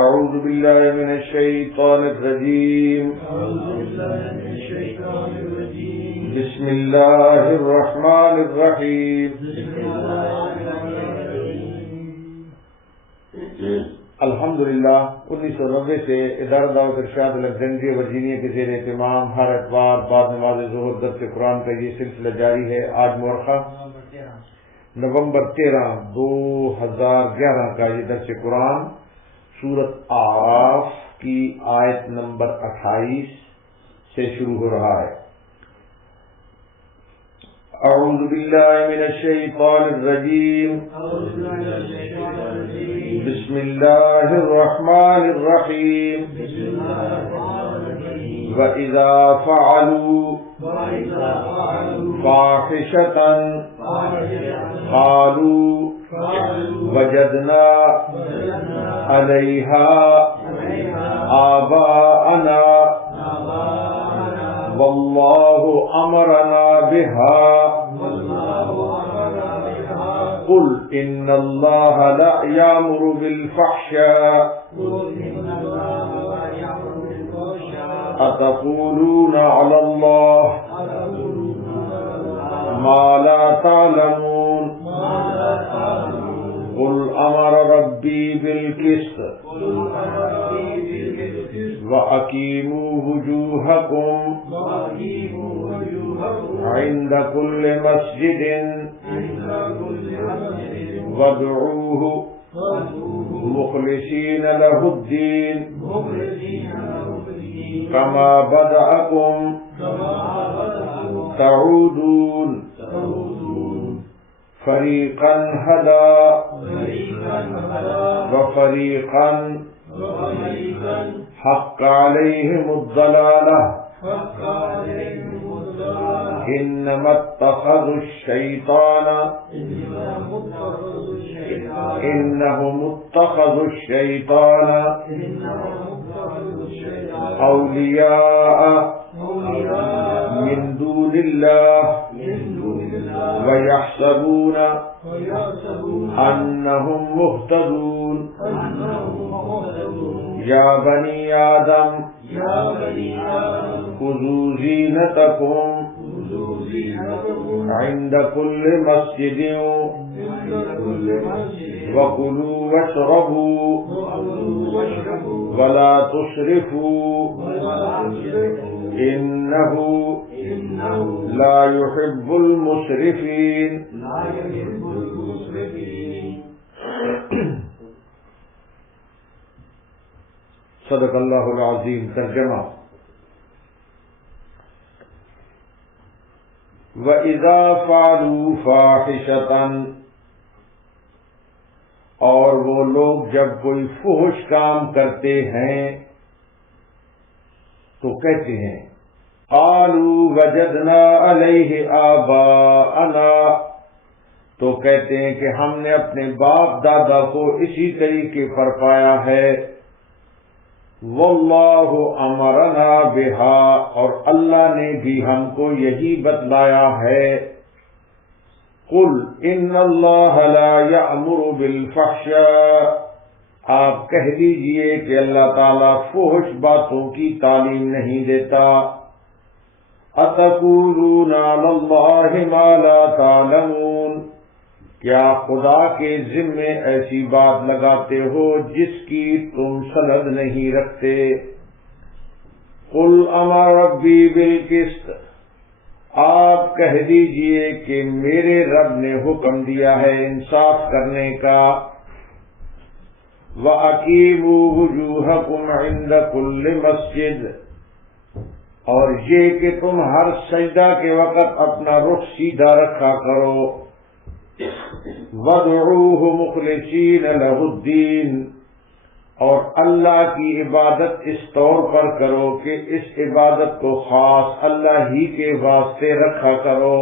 أعوذ بالله من الشيطان الرجيم بسم الله الرحمن الرحيم الحمدللہ 1990 سے ادارہ دعوت ارشاد الیگزینڈریا ورجینیا کے زیر اہتمام ہر اتوار بعد نماز ظہر درس قرآن کا یہ سلسلہ جاری ہے۔ آج مورخہ نومبر 13 2011 کا یہ درس قرآن سورۃ اعراف کی آیت نمبر 28 سے شروع ہو رہا ہے۔ اعوذ باللہ من الشیطان الرجیم بسم اللہ الرحمن الرحیم وَإِذَا فَعَلُوا فَاحِشَةً قَالُوا وَجَدْنَا عَلَيْهَا آبَاءَنَا وَاللَّهُ أَمَرَنَا بِهَا قُلْ إِنَّ اللَّهَ لَا يَأْمُرُ بِالْفَحْشَاءِ أَتَقُولُونَ عَلَى اللَّهِ مَا لَا تَعْلَمُونَ قُلْ أَمَرَ رَبِّي بِالْقِسْطِ وَأَقِيمُوا وُجُوهَكُمْ عِنْدَ كُلِّ مَسْجِدٍ وَادْعُوهُ مُخْلِصِينَ لَهُ الدِّينَ كَمَا بَدَأَكُمْ تعودون فَرِيقًا هَدَى وَفَرِيقًا حَقَّ عَلَيْهِمُ الضَّلَالَةُ إِنَّمَا اتَّخَذُوا الشَّيْطَانَ إِنَّهُمُ اتَّخَذُوا الشَّيْطَانَ أَوْلِيَاءَ مِن دُونِ اللَّهِ وَيَحْسَبُونَ أَنَّهُمْ مُهْتَدُونَ يَا بَنِي آدَمَ خُذُوا زِينَتَكُمْ عِنْدَ كُلِّ مَسْجِدٍ وَكُلُوا وَاشْرَبُوا وَلَا تُسْرِفُوا إِنَّهُ لا يحب المسرفين۔ صدق اللہ العظیم۔ ترجمہ: وَإِذَا فَعَلُوا فَاحِشَةً، اور وہ لوگ جب کوئی فحش کام کرتے ہیں تو کہتے ہیں قالوا وجدنا علیہ آباءنا، تو کہتے ہیں کہ ہم نے اپنے باپ دادا کو اسی طریقے پر پایا ہے۔ واللہ امرنا بہا، اور اللہ نے بھی ہم کو یہی بتلایا ہے۔ قل ان اللہ لا یأمر بالفحشاء، آپ کہہ دیجئے کہ اللہ تعالیٰ فحش باتوں کی تعلیم نہیں دیتا۔ أَتَقُولُونَ عَلَى اللَّهِ مَا لَا تَعْلَمُونَ، کیا خدا کے ذمے ایسی بات لگاتے ہو جس کی تم سند نہیں رکھتے۔ قُلْ أَمَرَ رَبِّي بِالْقِسْطِ، آپ کہہ دیجئے کہ میرے رب نے حکم دیا ہے انصاف کرنے کا۔ وَأَقِيمُوا وُجُوهَكُمْ عِنْدَ كُلِّ مَسْجِدٍ، اور یہ کہ تم ہر سجدہ کے وقت اپنا رخ سیدھا رکھا کرو۔ وَادْعُوهُ مُخْلِصِينَ لَهُ الدِّينَ، اور اللہ کی عبادت اس طور پر کرو کہ اس عبادت کو خاص اللہ ہی کے واسطے رکھا کرو۔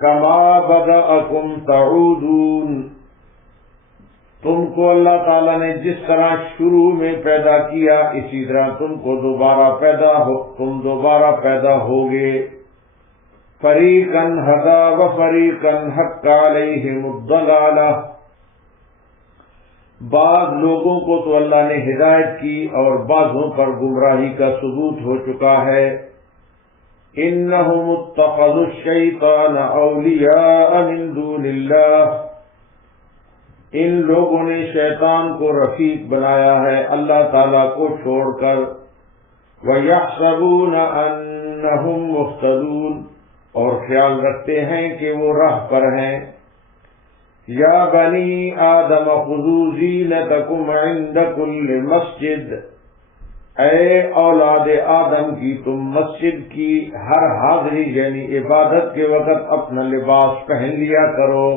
كَمَا بَدَأَكُمْ تَعُودُونَ، تم کو اللہ تعالیٰ نے جس طرح شروع میں پیدا کیا اسی طرح تم دوبارہ پیدا ہوگے۔ فَرِيقًا هَدَى وَفَرِيقًا حَقَّ عَلَيْهِمُ الضَّلَالَةُ، بعض لوگوں کو تو اللہ نے ہدایت کی اور بعضوں پر گمراہی کا ثبوت ہو چکا ہے۔ انہم اتخذوا الشیطان اولیاء من دون اللہ، ان لوگوں نے شیطان کو رفیق بنایا ہے اللہ تعالیٰ کو چھوڑ کر۔ وَيَحْسَبُونَ أَنَّهُمْ مُهْتَدُونَ، اور خیال رکھتے ہیں کہ وہ راہ پر ہیں۔ یا بنی آدم خذوا زینتکم عند کل مسجد، اے اولاد آدم کی تم مسجد کی ہر حاضری یعنی عبادت کے وقت اپنا لباس پہن لیا کرو۔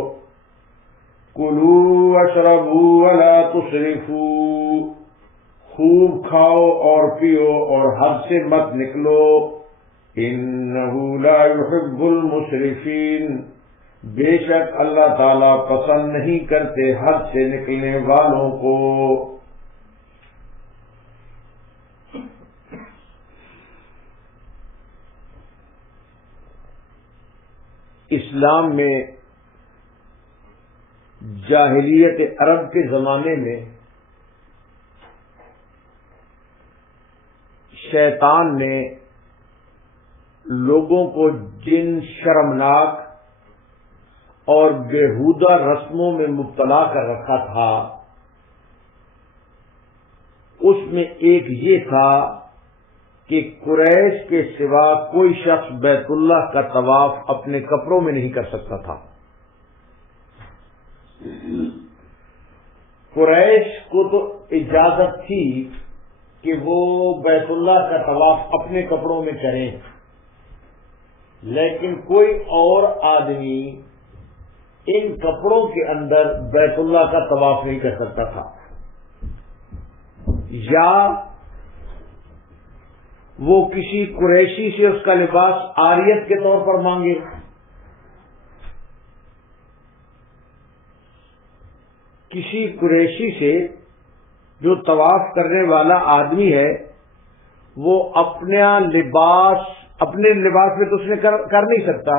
کلوا واشربوا ولا تسرفوا، خوب کھاؤ اور پیو اور حد سے مت نکلو۔ انہ لا يحب المسرفین، بے شک اللہ تعالیٰ پسند نہیں کرتے حد سے نکلنے والوں کو۔ اسلام میں جاہلیت عرب کے زمانے میں شیطان نے لوگوں کو جن شرمناک اور بیہودہ رسموں میں مبتلا کر رکھا تھا، اس میں ایک یہ تھا کہ قریش کے سوا کوئی شخص بیت اللہ کا طواف اپنے کپڑوں میں نہیں کر سکتا تھا۔ قریش کو تو اجازت تھی کہ وہ بیت اللہ کا طواف اپنے کپڑوں میں کریں، لیکن کوئی اور آدمی ان کپڑوں کے اندر بیت اللہ کا طواف نہیں کر سکتا تھا، یا وہ کسی قریشی سے اس کا لباس عاریت کے طور پر مانگے، کسی قریشی سے جو طواف کرنے والا آدمی ہے وہ اپنے لباس میں تو اس نے کر نہیں سکتا۔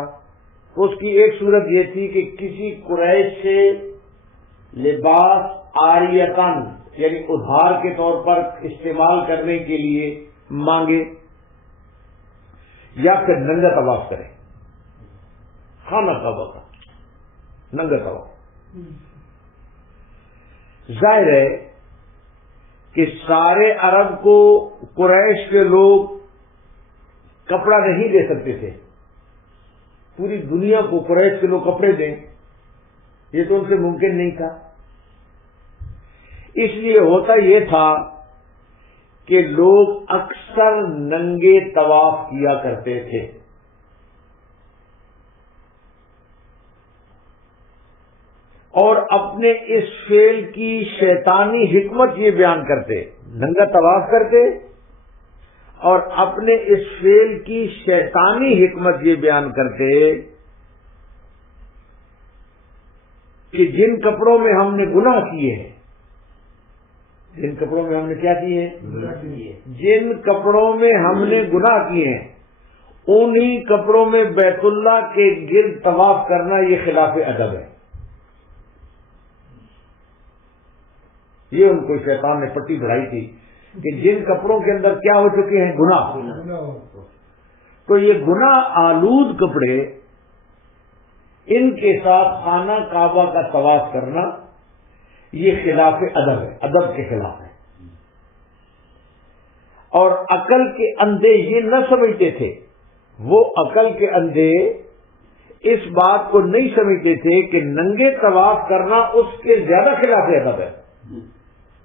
تو اس کی ایک صورت یہ تھی کہ کسی قریش سے لباس عاریتاً یعنی ادھار کے طور پر استعمال کرنے کے لیے مانگے، یا پھر ننگا طواف کرے، خانہ کعبہ کا ننگا طواف۔ ظاہر ہے کہ سارے عرب کو قریش کے لوگ کپڑا نہیں دے سکتے تھے، پوری دنیا کو قریش کے لوگ کپڑے دیں یہ تو ان سے ممکن نہیں تھا۔ اس لیے ہوتا یہ تھا کہ لوگ اکثر ننگے طواف کیا کرتے تھے۔ اور اپنے اس فعل کی شیطانی حکمت یہ بیان کرتے، ننگا طواف کرتے اور اپنے اس فعل کی شیطانی حکمت یہ بیان کرتے کہ جن کپڑوں میں ہم نے گناہ کیے ہیں، جن کپڑوں میں ہم نے کیا کیے ہیں؟ جن کپڑوں میں ہم نے گناہ کیے ہیں انہی کپڑوں میں بیت اللہ کے گرد طواف کرنا یہ خلاف ادب ہے۔ یہ ان کو شیطان نے پٹی بڑھائی تھی کہ جن کپڑوں کے اندر کیا ہو چکے ہیں؟ گناہ۔ تو یہ گناہ آلود کپڑے، ان کے ساتھ خانہ کعبہ کا طواف کرنا یہ خلاف ادب ہے، ادب کے خلاف ہے۔ اور عقل کے اندھے یہ نہ سمجھتے تھے، وہ عقل کے اندھے اس بات کو نہیں سمجھتے تھے کہ ننگے طواف کرنا اس کے زیادہ خلاف ادب ہے۔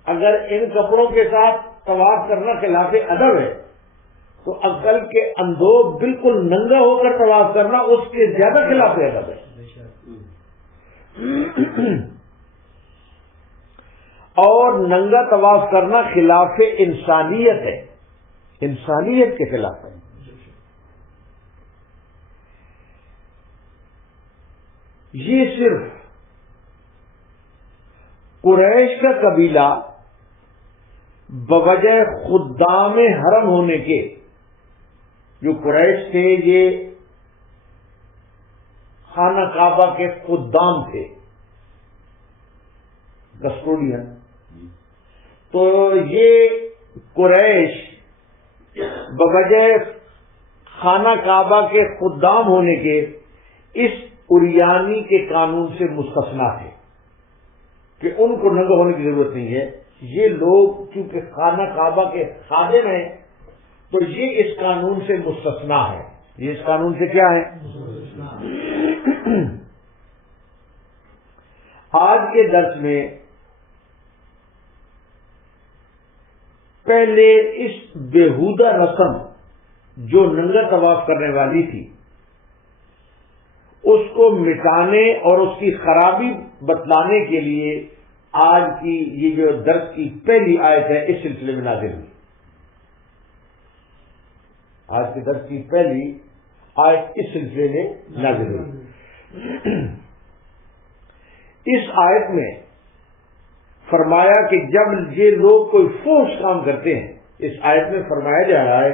اگر ان کپڑوں کے ساتھ طواف کرنا خلاف ادب ہے تو عقل کے اندھوں بالکل ننگا ہو کر طواف کرنا اس کے زیادہ خلاف ادب ہے۔ اور ننگا طواف کرنا خلاف انسانیت ہے، انسانیت کے خلاف ہے۔ یہ صرف قریش کا قبیلہ بوجہ خدام حرم ہونے کے، جو قریش تھے یہ خانہ کعبہ کے خدام تھے، کسٹوڈین، تو یہ قریش بوجہ خانہ کعبہ کے خدام ہونے کے اس اریانی کے قانون سے مستثنا تھے کہ ان کو ننگا ہونے کی ضرورت نہیں ہے. یہ لوگ چونکہ خانہ کعبہ کے خادم ہیں تو یہ اس قانون سے مستثنا ہے. یہ اس قانون سے کیا ہے؟ آج کے درس میں پہلے اس بےہودہ رسم جو ننگا طواف کرنے والی تھی اس کو مٹانے اور اس کی خرابی بتلانے کے لیے آج کی یہ جو درس کی پہلی آیت ہے اس سلسلے میں نازل ہوئی. آج کے درس کی پہلی آیت اس سلسلے میں نازل ہوئی. اس آیت میں فرمایا کہ جب یہ لوگ کوئی فحش کام کرتے ہیں، اس آیت میں فرمایا جا رہا ہے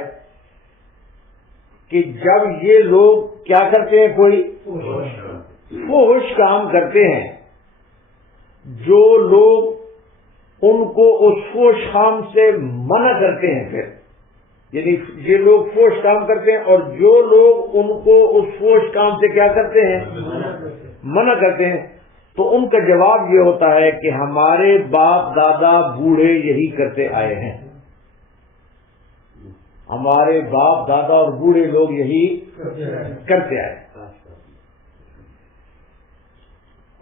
کہ جب یہ لوگ کیا کرتے ہیں، کوئی فحش کام کرتے ہیں، جو لوگ ان کو اس فحش کام سے منع کرتے ہیں، پھر یعنی یہ لوگ فحش کام کرتے ہیں اور جو لوگ ان کو اس فحش کام سے کیا کرتے ہیں، منع کرتے ہیں، تو ان کا جواب یہ ہوتا ہے کہ ہمارے باپ دادا بوڑھے یہی کرتے آئے ہیں. ہمارے باپ دادا اور بوڑھے لوگ یہی کرتے آئے.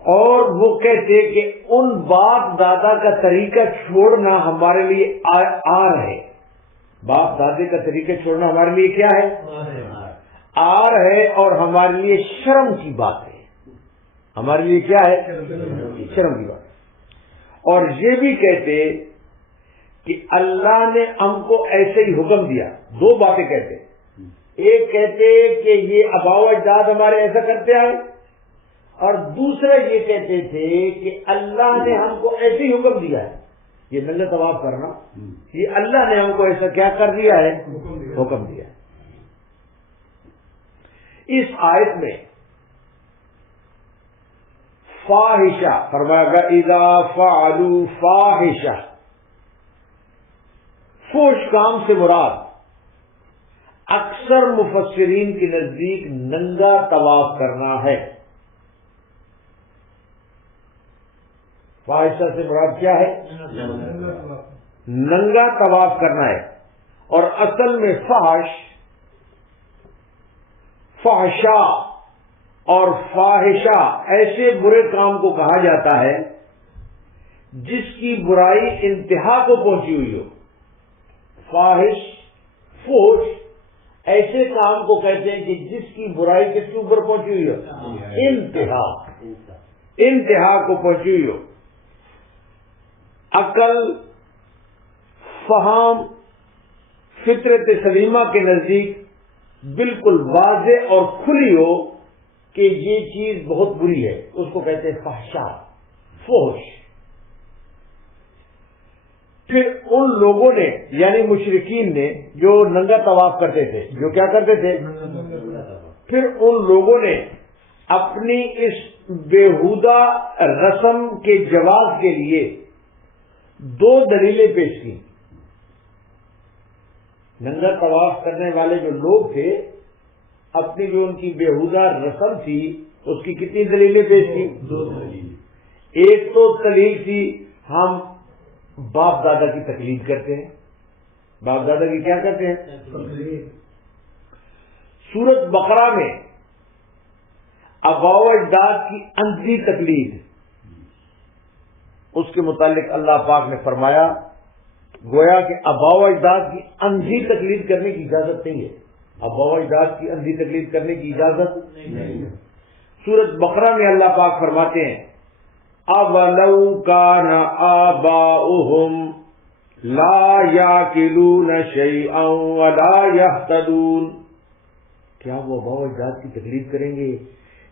اور وہ کہتے کہ ان باپ دادا کا طریقہ چھوڑنا ہمارے لیے آر ہے. باپ دادے کا طریقہ چھوڑنا ہمارے لیے کیا ہے؟ آر ہے اور ہمارے لیے شرم کی بات ہے. ہمارے لیے کیا ہے؟ شرم کی بات. اور یہ بھی کہتے کہ اللہ نے ہم کو ایسے ہی حکم دیا. دو باتیں کہتے، ایک کہتے کہ یہ آباء و اجداد ہمارے ایسا کرتے آئے، اور دوسرا یہ کہتے تھے کہ اللہ نے ہم کو ایسے ہی حکم دیا ہے. یہ ننگا طواف کرنا یہ اللہ نے ہم کو ایسا کیا کر دیا ہے؟ حکم دیا. اس آیت میں فاحشہ فرمایا گا، اذا فعلوا فاحشہ، فحش کام سے مراد اکثر مفسرین کے نزدیک ننگا طواف کرنا ہے. فاحشہ سے مراد کیا ہے؟ ننگا طواف کرنا ہے. اور اصل میں فحشا اور فاحشہ ایسے برے کام کو کہا جاتا ہے جس کی برائی انتہا کو پہنچی ہوئی ہو. فحش ایسے کام کو کہتے ہیں کہ جس کی برائی کس کے اوپر پہنچی ہوئی ہو؟ انتہا کو پہنچی ہوئی ہو. عقل، فہم، فطرت سلیمہ کے نزدیک بالکل واضح اور کھلی ہو کہ یہ چیز بہت بری ہے، اس کو کہتے ہیں فحشا، فحش. پھر ان لوگوں نے یعنی مشرکین نے جو ننگا طواف کرتے تھے، جو کیا کرتے تھے، پھر ان لوگوں نے اپنی اس بےہودہ رسم کے جواز کے لیے دو دلیلیں پیش کی. ننگا طواف کرنے والے جو لوگ تھے اپنی جو ان کی بےہودہ رسم تھی اس کی کتنی دلیلیں پیش کی؟ دو دلیلیں. ایک تو دلیل تھی ہم باپ دادا کی تقلید کرتے ہیں. باپ دادا کی کیا کرتے ہیں؟ سورۃ بقرہ میں آباء و اجداد کی اندھی تقلید، اس کے متعلق اللہ پاک نے فرمایا گویا کہ آباء و اجداد کی اندھی تقلید کرنے کی اجازت نہیں ہے. آباء و اجداد کی اندھی تقلید کرنے کی اجازت نہیں ہے. سورۃ بقرہ میں اللہ پاک فرماتے ہیں اَوَلَوْ كَانَ آبَاؤُهُمْ لَا يَعْقِلُونَ شَيْئًا وَلَا يَهْتَدُونَ. کیا وہ آباء و اجداد کی تقلید کریں گے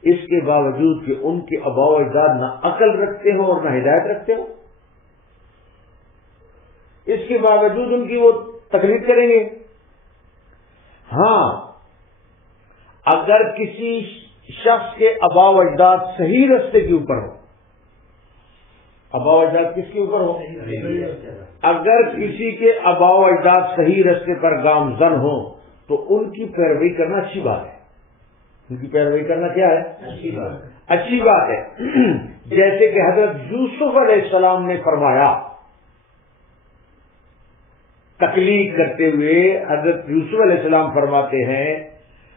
اس کے باوجود کہ ان کے آباء و اجداد نہ عقل رکھتے ہوں اور نہ ہدایت رکھتے ہوں؟ اس کے باوجود ان کی وہ تقلید کریں گے؟ ہاں، اگر کسی شخص کے آباء و اجداد صحیح رستے کے اوپر ہو آبا و اجداد کس کے اوپر ہو؟ اگر کسی کے آبا و اجداد صحیح راستے پر گامزن ہوں تو ان کی پیروی کرنا اچھی بات ہے. ان کی پیروی کرنا کیا ہے؟ اچھی بات ہے. جیسے کہ حضرت یوسف علیہ السلام نے فرمایا، تقلید کرتے ہوئے حضرت یوسف علیہ السلام فرماتے ہیں،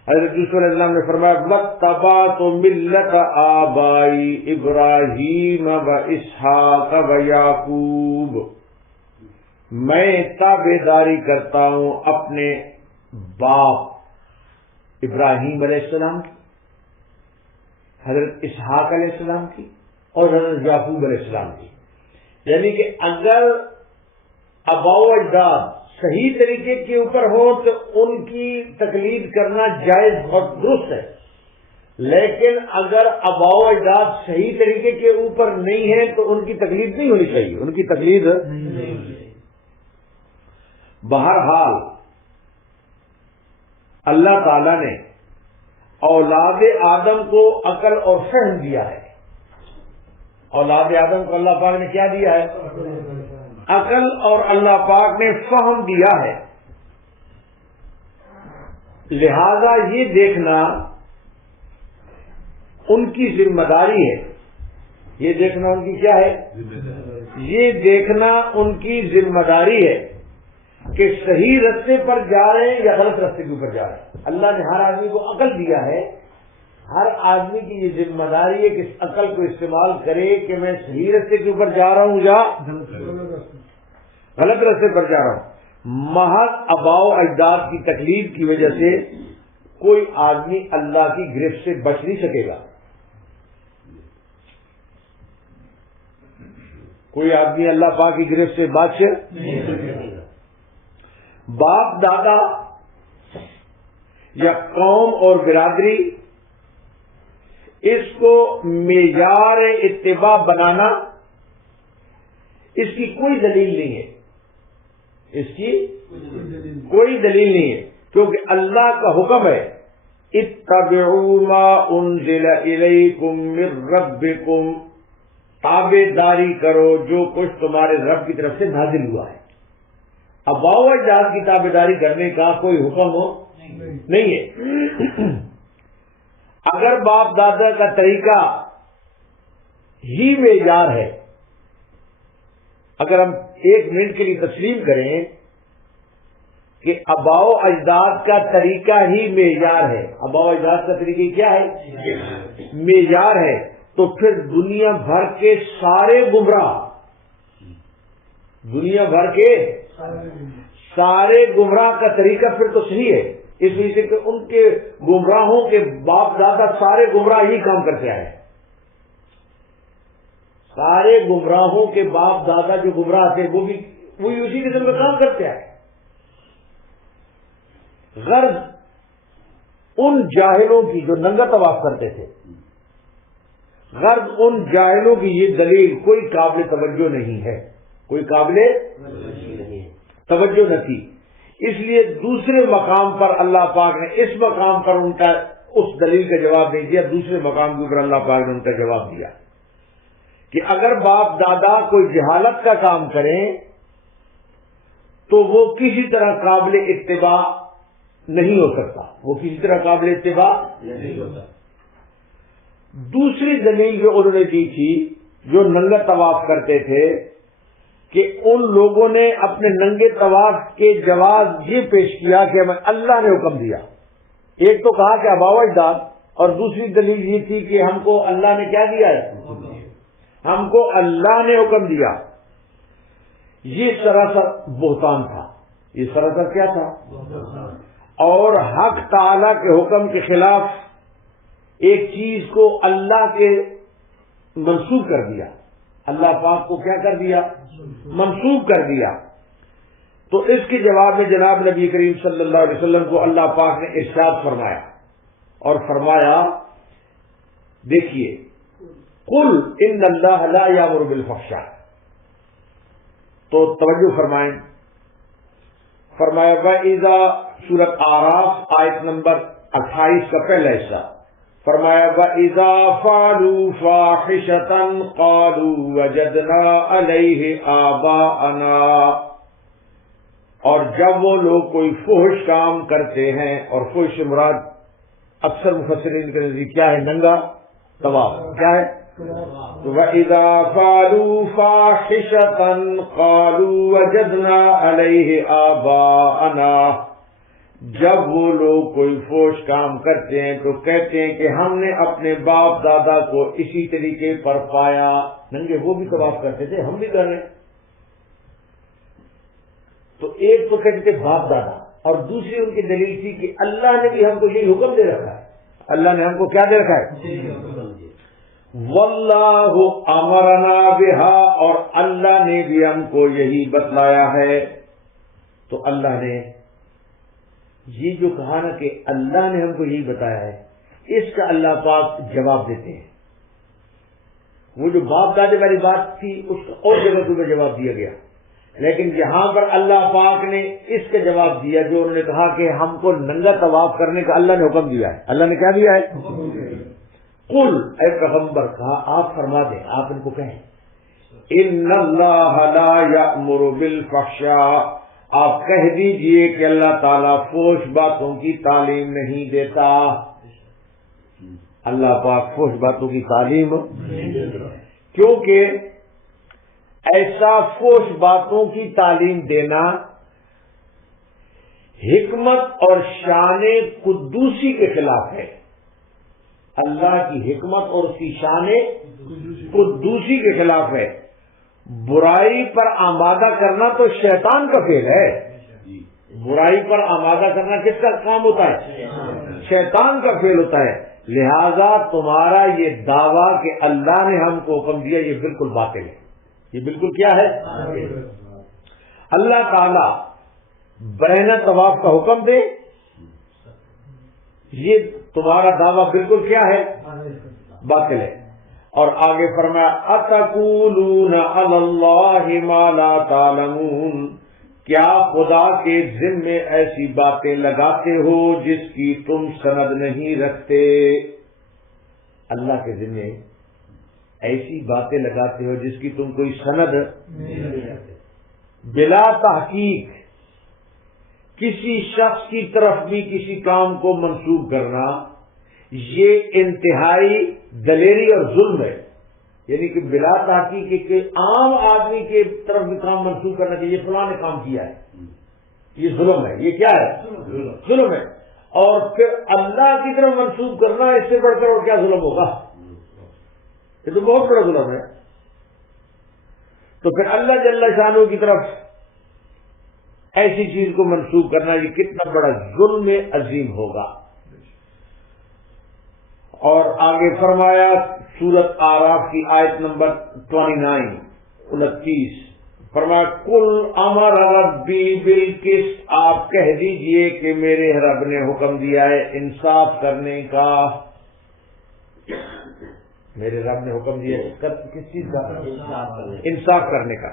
حضرت یوسف علیہ السلام نے فرمایا وَاتَّبَعْتُ مِلَّةَ آبَائِي إِبْرَاهِيمَ وَإِسْحَاقَ وَيَعْقُوبَ، میں تابعداری کرتا ہوں اپنے باپ ابراہیم علیہ السلام کی، حضرت اسحاق علیہ السلام کی اور حضرت یعقوب علیہ السلام کی. یعنی کہ اگر آبا و اجداد صحیح طریقے کے اوپر ہو تو ان کی تقلید کرنا جائز اور درست ہے، لیکن اگر آبا و اجداد صحیح طریقے کے اوپر نہیں ہے تو ان کی تقلید نہیں ہونی چاہیے، ان کی تقلید نہیں ہونی چاہیے. بہرحال اللہ تعالی نے اولاد آدم کو عقل اور فہم دیا ہے. اولاد آدم کو اللہ پاک نے کیا دیا ہے؟ عقل، اور اللہ پاک نے فہم دیا ہے. لہذا یہ دیکھنا ان کی ذمہ داری ہے، یہ دیکھنا ان کی کیا ہے؟ یہ دیکھنا ان کی ذمہ داری ہے کہ صحیح راستے پر جا رہے ہیں یا غلط راستے کے اوپر جا رہے ہیں. اللہ نے ہر آدمی کو عقل دیا ہے، ہر آدمی کی یہ ذمہ داری ہے کہ اس عقل کو استعمال کرے کہ میں صحیح راستے کے اوپر جا رہا ہوں یا غلط راستے پر جا رہا ہوں. محض آبا و اجداد کی تقلید کی وجہ سے کوئی آدمی اللہ کی گرفت سے بچ نہیں سکے گا. کوئی آدمی اللہ پاک کی گرفت سے بچ نہیں سکے گا. باپ دادا یا قوم اور برادری، اس کو معیار اتباع بنانا اس کی کوئی دلیل نہیں ہے، اس کی کوئی دلیل نہیں ہے، کیونکہ اللہ کا حکم ہے اتبعوا ما انزل الیکم من ربکم، تابع داری کرو جو کچھ تمہارے رب کی طرف سے نازل ہوا ہے. آبا و اجداد کی تابع داری کرنے کا کوئی حکم نہیں ہے. اگر باپ دادا کا طریقہ ہی معیار ہے، اگر ہم ایک منٹ کے لیے تسلیم کریں کہ آبا و اجداد کا طریقہ ہی معیار ہے، آبا و اجداد کا طریقہ کیا ہے؟ معیار ہے، تو پھر دنیا بھر کے سارے گمراہ، دنیا بھر کے سارے گمراہ کا طریقہ پھر تو صحیح ہے، اس وجہ سے کہ ان کے گمراہوں کے باپ دادا سارے گمراہ ہی کام کرتے آئے. سارے گمراہوں کے باپ دادا جو گمراہ تھے وہ بھی وہی اسی قسم کا کام کرتے آئے. غرض ان جاہلوں کی جو ننگا طواف کرتے تھے، غرض ان جاہلوں کی یہ دلیل کوئی قابل توجہ نہیں ہے، کوئی قابل نہیں ہے، توجہ نہ تھی. اس لیے دوسرے مقام پر اللہ پاک نے اس مقام پر ان کا اس دلیل کا جواب نہیں دیا، دوسرے مقام کے اوپر اللہ پاک نے ان کا جواب دیا کہ اگر باپ دادا کوئی جہالت کا کام کریں تو وہ کسی طرح قابل اتباع نہیں ہو سکتا، وہ کسی طرح قابل اتباع نہیں ہوتا. دوسری دلیل جو انہوں نے دی تھی، جو ننگا طواف کرتے تھے، کہ ان لوگوں نے اپنے ننگے طواف کے جواز یہ پیش کیا کہ ہمیں اللہ نے حکم دیا. ایک تو کہا کہ آبا و اجداد، اور دوسری دلیل یہ تھی کہ ہم کو اللہ نے کیا دیا ہے؟ ہم کو اللہ نے حکم دیا. یہ سراسر بہتان تھا، یہ سراسر کیا تھا؟ اور حق تعالی کے حکم کے خلاف ایک چیز کو اللہ کے منسوخ کر دیا، اللہ پاک کو کیا کر دیا؟ منسوخ کر دیا. تو اس کے جواب میں جناب نبی کریم صلی اللہ علیہ وسلم کو اللہ پاک نے ارشاد فرمایا، اور فرمایا دیکھیے قل ان اللہ لا یامر بالفحشاء. تو توجہ فرمائیں، فرمایا وَإِذَا سورۃ اعراف آیت نمبر 28 کا پہلا حصہ، فرمایا وَإِذَا فَعَلُوا فَاحِشَةً قَالُوا وَجَدْنَا عَلَيْهِ آبَاءَنَا، اور جب وہ لوگ کوئی فحش کام کرتے ہیں، اور فحش سے مراد اکثر مفسرین کے نزدیک کیا ہے؟ ننگا طواف. کیا ہے؟ وَإِذَا فَعَلُوا فَاحِشَةً قَالُوا وَجَدْنَا عَلَيْهِ آبَاءَنَا، جب وہ لوگ کوئی فحش کام کرتے ہیں تو کہتے ہیں کہ ہم نے اپنے باپ دادا کو اسی طریقے پر پایا. ننگے وہ بھی طواف کرتے تھے، ہم بھی کر رہے ہیں. تو ایک تو کہتے تھے باپ دادا، اور دوسری ان کی دلیل تھی کہ اللہ نے بھی ہم کو یہی حکم دے رکھا ہے. اللہ نے ہم کو کیا دے رکھا ہے؟ واللہ امرنا بہا، اور اللہ نے بھی ہم کو یہی بتلایا ہے. تو اللہ نے یہ جو کہا نا کہ اللہ نے ہم کو یہی بتایا ہے، اس کا اللہ پاک جواب دیتے ہیں. وہ جو باپ دادے والی بات تھی اس کا اور جگہ کو جواب دیا گیا، لیکن یہاں پر اللہ پاک نے اس کا جواب دیا جو انہوں نے کہا کہ ہم کو ننگا طواف کرنے کا اللہ نے حکم دیا ہے. اللہ نے کیا دیا ہے؟ قل، اے پیغمبر کہا آپ فرما دیں، آپ ان کو کہیں ان اللہ لا یأمر بالفحشاء، آپ کہہ دیجئے کہ اللہ تعالیٰ فحش باتوں کی تعلیم نہیں دیتا. اللہ پاک فحش باتوں کی تعلیم نہیں دیتا، کیونکہ ایسا فحش باتوں کی تعلیم دینا حکمت اور شان قدوسی کے خلاف ہے. اللہ کی حکمت اور اس کی شان قدوسی کے خلاف ہے. برائی پر آمادہ کرنا تو شیطان کا فعل ہے. برائی پر آمادہ کرنا کس کا کام ہوتا ہے؟ شیطان کا فعل ہوتا ہے. لہذا تمہارا یہ دعویٰ کہ اللہ نے ہم کو حکم دیا یہ بالکل باطل ہے. یہ بالکل کیا ہے؟ اللہ تعالی بہنا طواف کا حکم دے، یہ تمہارا دعویٰ بالکل کیا ہے؟ باطل ہے. اور آگے فرمایا اتقولون علی اللہ ما لا تعلمون، کیا خدا کے ذمے ایسی باتیں لگاتے ہو جس کی تم سند نہیں رکھتے. اللہ کے ذمے ایسی باتیں لگاتے ہو جس کی تم کوئی سند نہیں رکھتے. بلا تحقیق کسی شخص کی طرف بھی کسی کام کو منسوب کرنا یہ انتہائی دلیری اور ظلم ہے. یعنی کہ بلا تحقیق کہ عام آدمی کے طرف بھی کام منسوب کرنا کہ یہ فلاں نے کام کیا ہے، یہ ظلم ہے. یہ کیا ہے؟ ظلم ہے. اور پھر اللہ کی طرف منسوب کرنا اس سے بڑھ کر اور کیا ظلم ہوگا؟ یہ تو بہت بڑا ظلم ہے. تو پھر اللہ جل شانہ کی طرف ایسی چیز کو منسوب کرنا یہ کتنا بڑا ظلم عظیم ہوگا. اور آگے فرمایا سورت آراف کی آیت نمبر 29 فرمایا کل امر ربی بالقسط، آپ کہہ دیجئے کہ میرے رب نے حکم دیا ہے انصاف کرنے کا. میرے رب نے حکم دیا کس چیز کا؟ انصاف کرنے کا.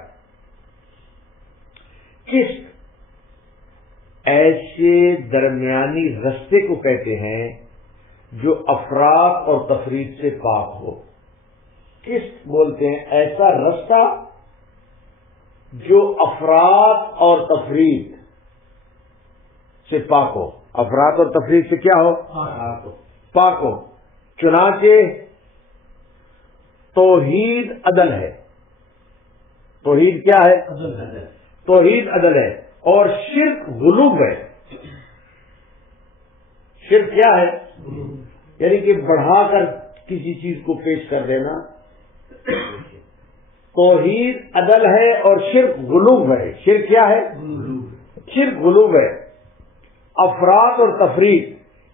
قسط ایسے درمیانی رستے کو کہتے ہیں جو افراط اور تفریط سے پاک ہو. قسط بولتے ہیں ایسا رستہ جو افراط اور تفریط سے پاک ہو. افراط اور تفریط سے کیا ہو؟ پاک ہو. چنانچہ توحید عدل ہے. توحید کیا ہے؟ توحید عدل ہے. اور شرک غلوب ہے. شرک کیا ہے؟ یعنی کہ بڑھا کر کسی چیز کو پیش کر دینا. توحید عدل ہے اور شرک غلوب ہے. شرک کیا ہے؟ شرک غلوب ہے. افراط اور تفریط.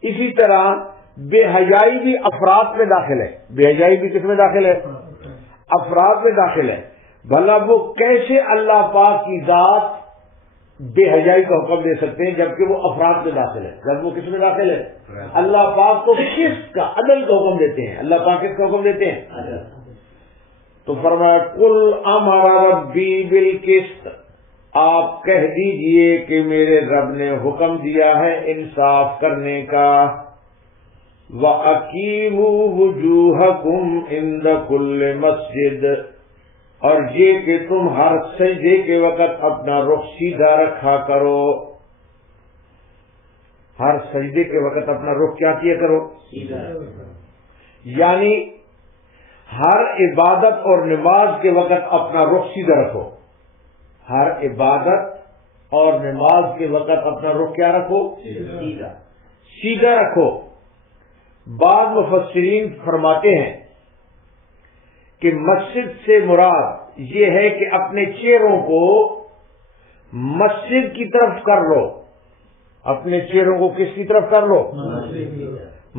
اسی طرح بے حیائی بھی افراط میں داخل ہے. بے حیائی بھی کس میں داخل ہے؟ افراط میں داخل ہے. بھلا وہ کیسے اللہ پاک کی ذات بے حیائی کا حکم دے سکتے ہیں جبکہ وہ افراد میں داخل ہے؟ جب وہ کس میں داخل ہے؟ اللہ پاک تو کس کا؟ عدل کا حکم دیتے ہیں. اللہ پاک کس کا حکم دیتے ہیں؟ تو فرمایا کل امر ربی بالقسط، آپ کہہ دیجئے کہ میرے رب نے حکم دیا ہے انصاف کرنے کا. وَأَقِيمُوا وُجُوهَكُمْ عِنْدَ كُلِّ مسجد، اور یہ کہ تم ہر سجدے کے وقت اپنا رخ سیدھا رکھا کرو. ہر سجدے کے وقت اپنا رخ کیا کیا کرو؟ سیدھا. یعنی ہر عبادت اور نماز کے وقت اپنا رخ سیدھا رکھو. ہر عبادت اور نماز کے وقت اپنا رخ کیا رکھو؟ سیدھا. سیدھا رکھو. بعض مفسرین فرماتے ہیں کہ مسجد سے مراد یہ ہے کہ اپنے چہروں کو مسجد کی طرف کر لو. اپنے چہروں کو کس کی طرف کر لو؟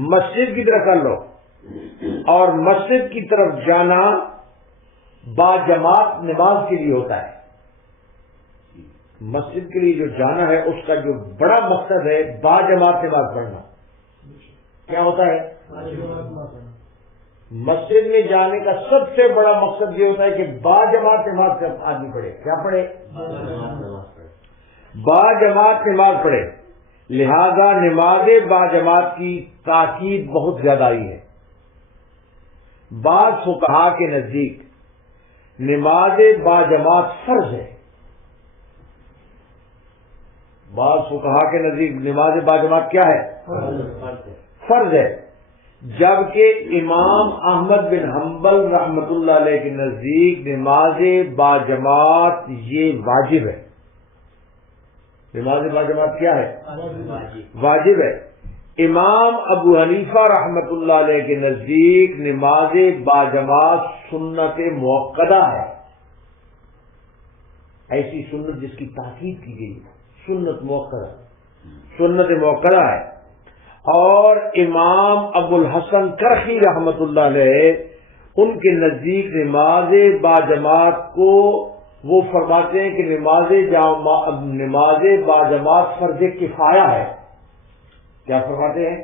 مسجد کی طرف کر لو. اور مسجد کی طرف جانا باجماعت نماز کے لیے ہوتا ہے. مسجد کے لیے جو جانا ہے اس کا جو بڑا مقصد ہے باجماعت نماز پڑھنا. کیا ہوتا ہے؟ مسجد میں جانے کا سب سے بڑا مقصد یہ ہوتا ہے کہ باجماعت نماز کا آدمی پڑھے. کیا پڑھے؟ باجماعت نماز پڑھے. لہذا نماز باجماعت کی تاکید بہت زیادہ آئی ہے. بعض فقہا کے نزدیک نماز باجماعت فرض ہے. بعض فقہا کے نزدیک نماز باجماعت کیا ہے؟ فرض ہے. جبکہ امام احمد بن حنبل رحمت اللہ علیہ کے نزدیک نماز باجماعت یہ واجب ہے. نماز باجماعت کیا ہے؟ واجب ہے. امام ابو حنیفہ رحمت اللہ علیہ کے نزدیک نماز باجماعت سنت موقدہ ہے. ایسی سنت جس کی تاکید کی گئی سنت موقدہ، سنت موقدہ ہے. اور امام ابو الحسن کرخی رحمت اللہ علیہ ان کے نزدیک نماز باجماعت کو وہ فرماتے ہیں کہ نماز باجماعت فرض کفایہ ہے. کیا فرماتے ہیں؟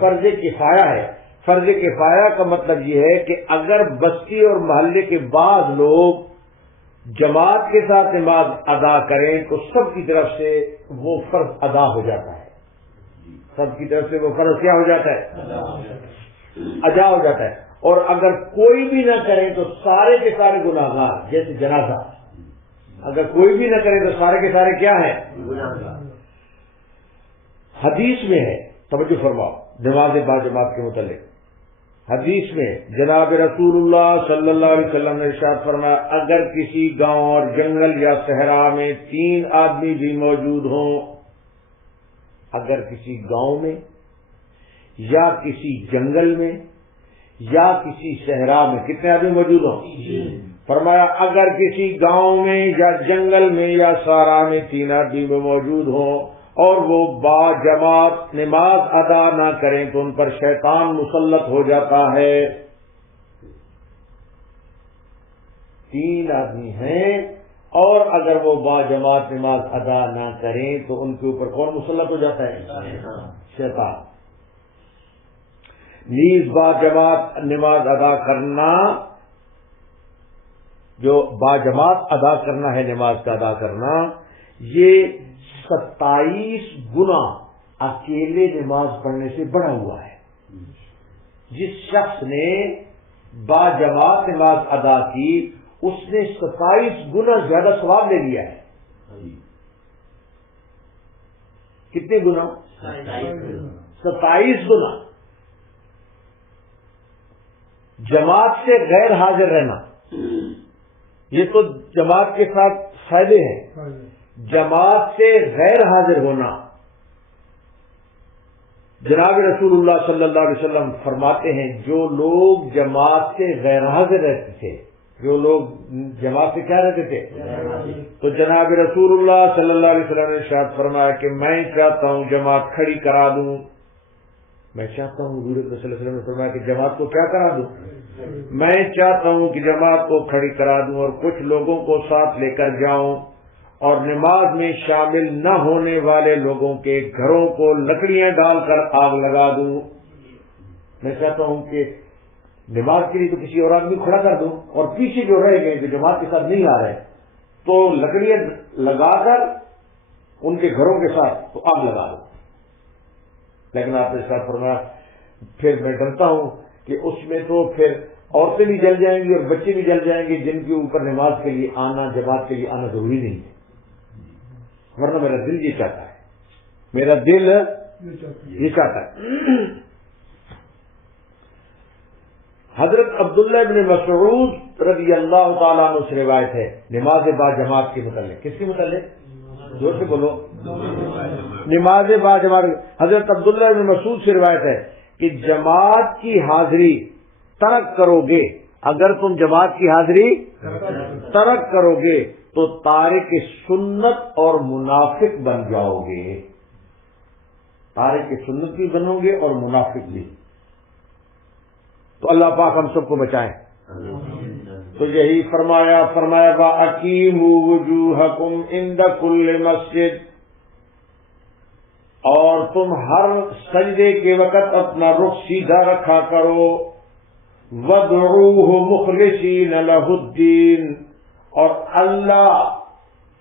فرض کفایہ ہے. فرض کفایہ کا مطلب یہ ہے کہ اگر بستی اور محلے کے بعض لوگ جماعت کے ساتھ نماز ادا کریں تو سب کی طرف سے وہ فرض ادا ہو جاتا ہے. سب کی طرف سے وہ فرض کیا ہو جاتا ہے؟ ادا ہو جاتا ہے. اور اگر کوئی بھی نہ کرے تو سارے کے سارے گناہگار. جیسے جنازہ اگر کوئی بھی نہ کرے تو سارے کے سارے کیا ہیں؟ گناہگار. حدیث میں ہے، توجہ فرماؤ نماز باجماعت کے متعلق. حدیث میں جناب رسول اللہ صلی اللہ علیہ وسلم نے ارشاد فرمایا اگر کسی گاؤں اور جنگل یا صحرا میں 3 آدمی بھی موجود ہوں، اگر کسی گاؤں میں یا کسی جنگل میں یا کسی صحرا میں کتنے آدمی موجود ہوں؟ فرمایا اگر کسی گاؤں میں یا جنگل میں یا صحرا میں 3 آدمی بھی موجود ہوں اور وہ باجماعت نماز ادا نہ کریں تو ان پر شیطان مسلط ہو جاتا ہے. 3 آدمی ہیں اور اگر وہ باجماعت نماز ادا نہ کریں تو ان کے اوپر کون مسلط ہو جاتا ہے؟ شیطان. نیز باجماعت نماز ادا کرنا، جو باجماعت ادا کرنا ہے نماز کا ادا کرنا، یہ 27 گنا اکیلے نماز پڑھنے سے بڑھا ہوا ہے. جس شخص نے باجماعت نماز ادا کی اس نے 27 گنا زیادہ ثواب لے لیا ہے. کتنے گنا؟ 27 گنا. جماعت سے غیر حاضر رہنا یہ تو جماعت کے ساتھ فائدے ہیں. جماعت سے غیر حاضر ہونا، جناب رسول اللہ صلی اللہ علیہ وسلم فرماتے ہیں جو لوگ جماعت سے غیر حاضر رہتے تھے، جو لوگ جماعت سے کیا رہتے تھے، تو جناب رسول اللہ صلی اللہ علیہ وسلم نے ارشاد فرمایا کہ میں چاہتا ہوں جماعت کھڑی کرا دوں. میں چاہتا ہوں، حضور صلی اللہ علیہ وسلم نے فرمایا کہ جماعت کو کیا کرا دوں؟ میں چاہتا ہوں کہ جماعت کو کھڑی کرا دوں اور کچھ لوگوں کو ساتھ لے کر جاؤں اور نماز میں شامل نہ ہونے والے لوگوں کے گھروں کو لکڑیاں ڈال کر آگ لگا دوں. میں چاہتا ہوں کہ نماز کے لیے تو کسی اور آدمی کھڑا کر دوں اور پیچھے جو رہ گئے جو جماعت کے ساتھ نہیں آ رہے تو لکڑیاں لگا کر ان کے گھروں کے ساتھ تو آگ لگا دوں. لیکن آپ نے ساتھ فرمایا پھر میں ڈرتا ہوں کہ اس میں تو پھر عورتیں بھی جل جائیں گی اور بچے بھی جل جائیں گے جن کے اوپر نماز کے لیے آنا، جماعت کے لیے آنا ضروری نہیں ہے، ورنہ میرا دل یہ چاہتا ہے، میرا دل یہ چاہتا ہے۔ حضرت عبداللہ ابن مسعود رضی اللہ تعالیٰ عنہ سے روایت ہے نماز با جماعت کے متعلق۔ کس کے متعلق؟ زور سے بولو۔ نماز با جماعت، حضرت عبداللہ ابن مسعود سے روایت ہے کہ جماعت کی حاضری ترک کرو گے، اگر تم جماعت کی حاضری ترک کرو گے تو تارک سنت اور منافق بن جاؤ گے، تارک سنت بھی بنو گے اور منافق بھی۔ تو اللہ پاک ہم سب کو بچائے۔ تو یہی فرمایا وَأَقِیمُوا وُجُوهَکُمْ عِنْدَ كُلِّ مَسْجِدٍ، اور تم ہر سجدے کے وقت اپنا رخ سیدھا رکھا کرو، وَادْعُوهُ مُخْلِصِينَ لَهُ الدِّينَ، اور اللہ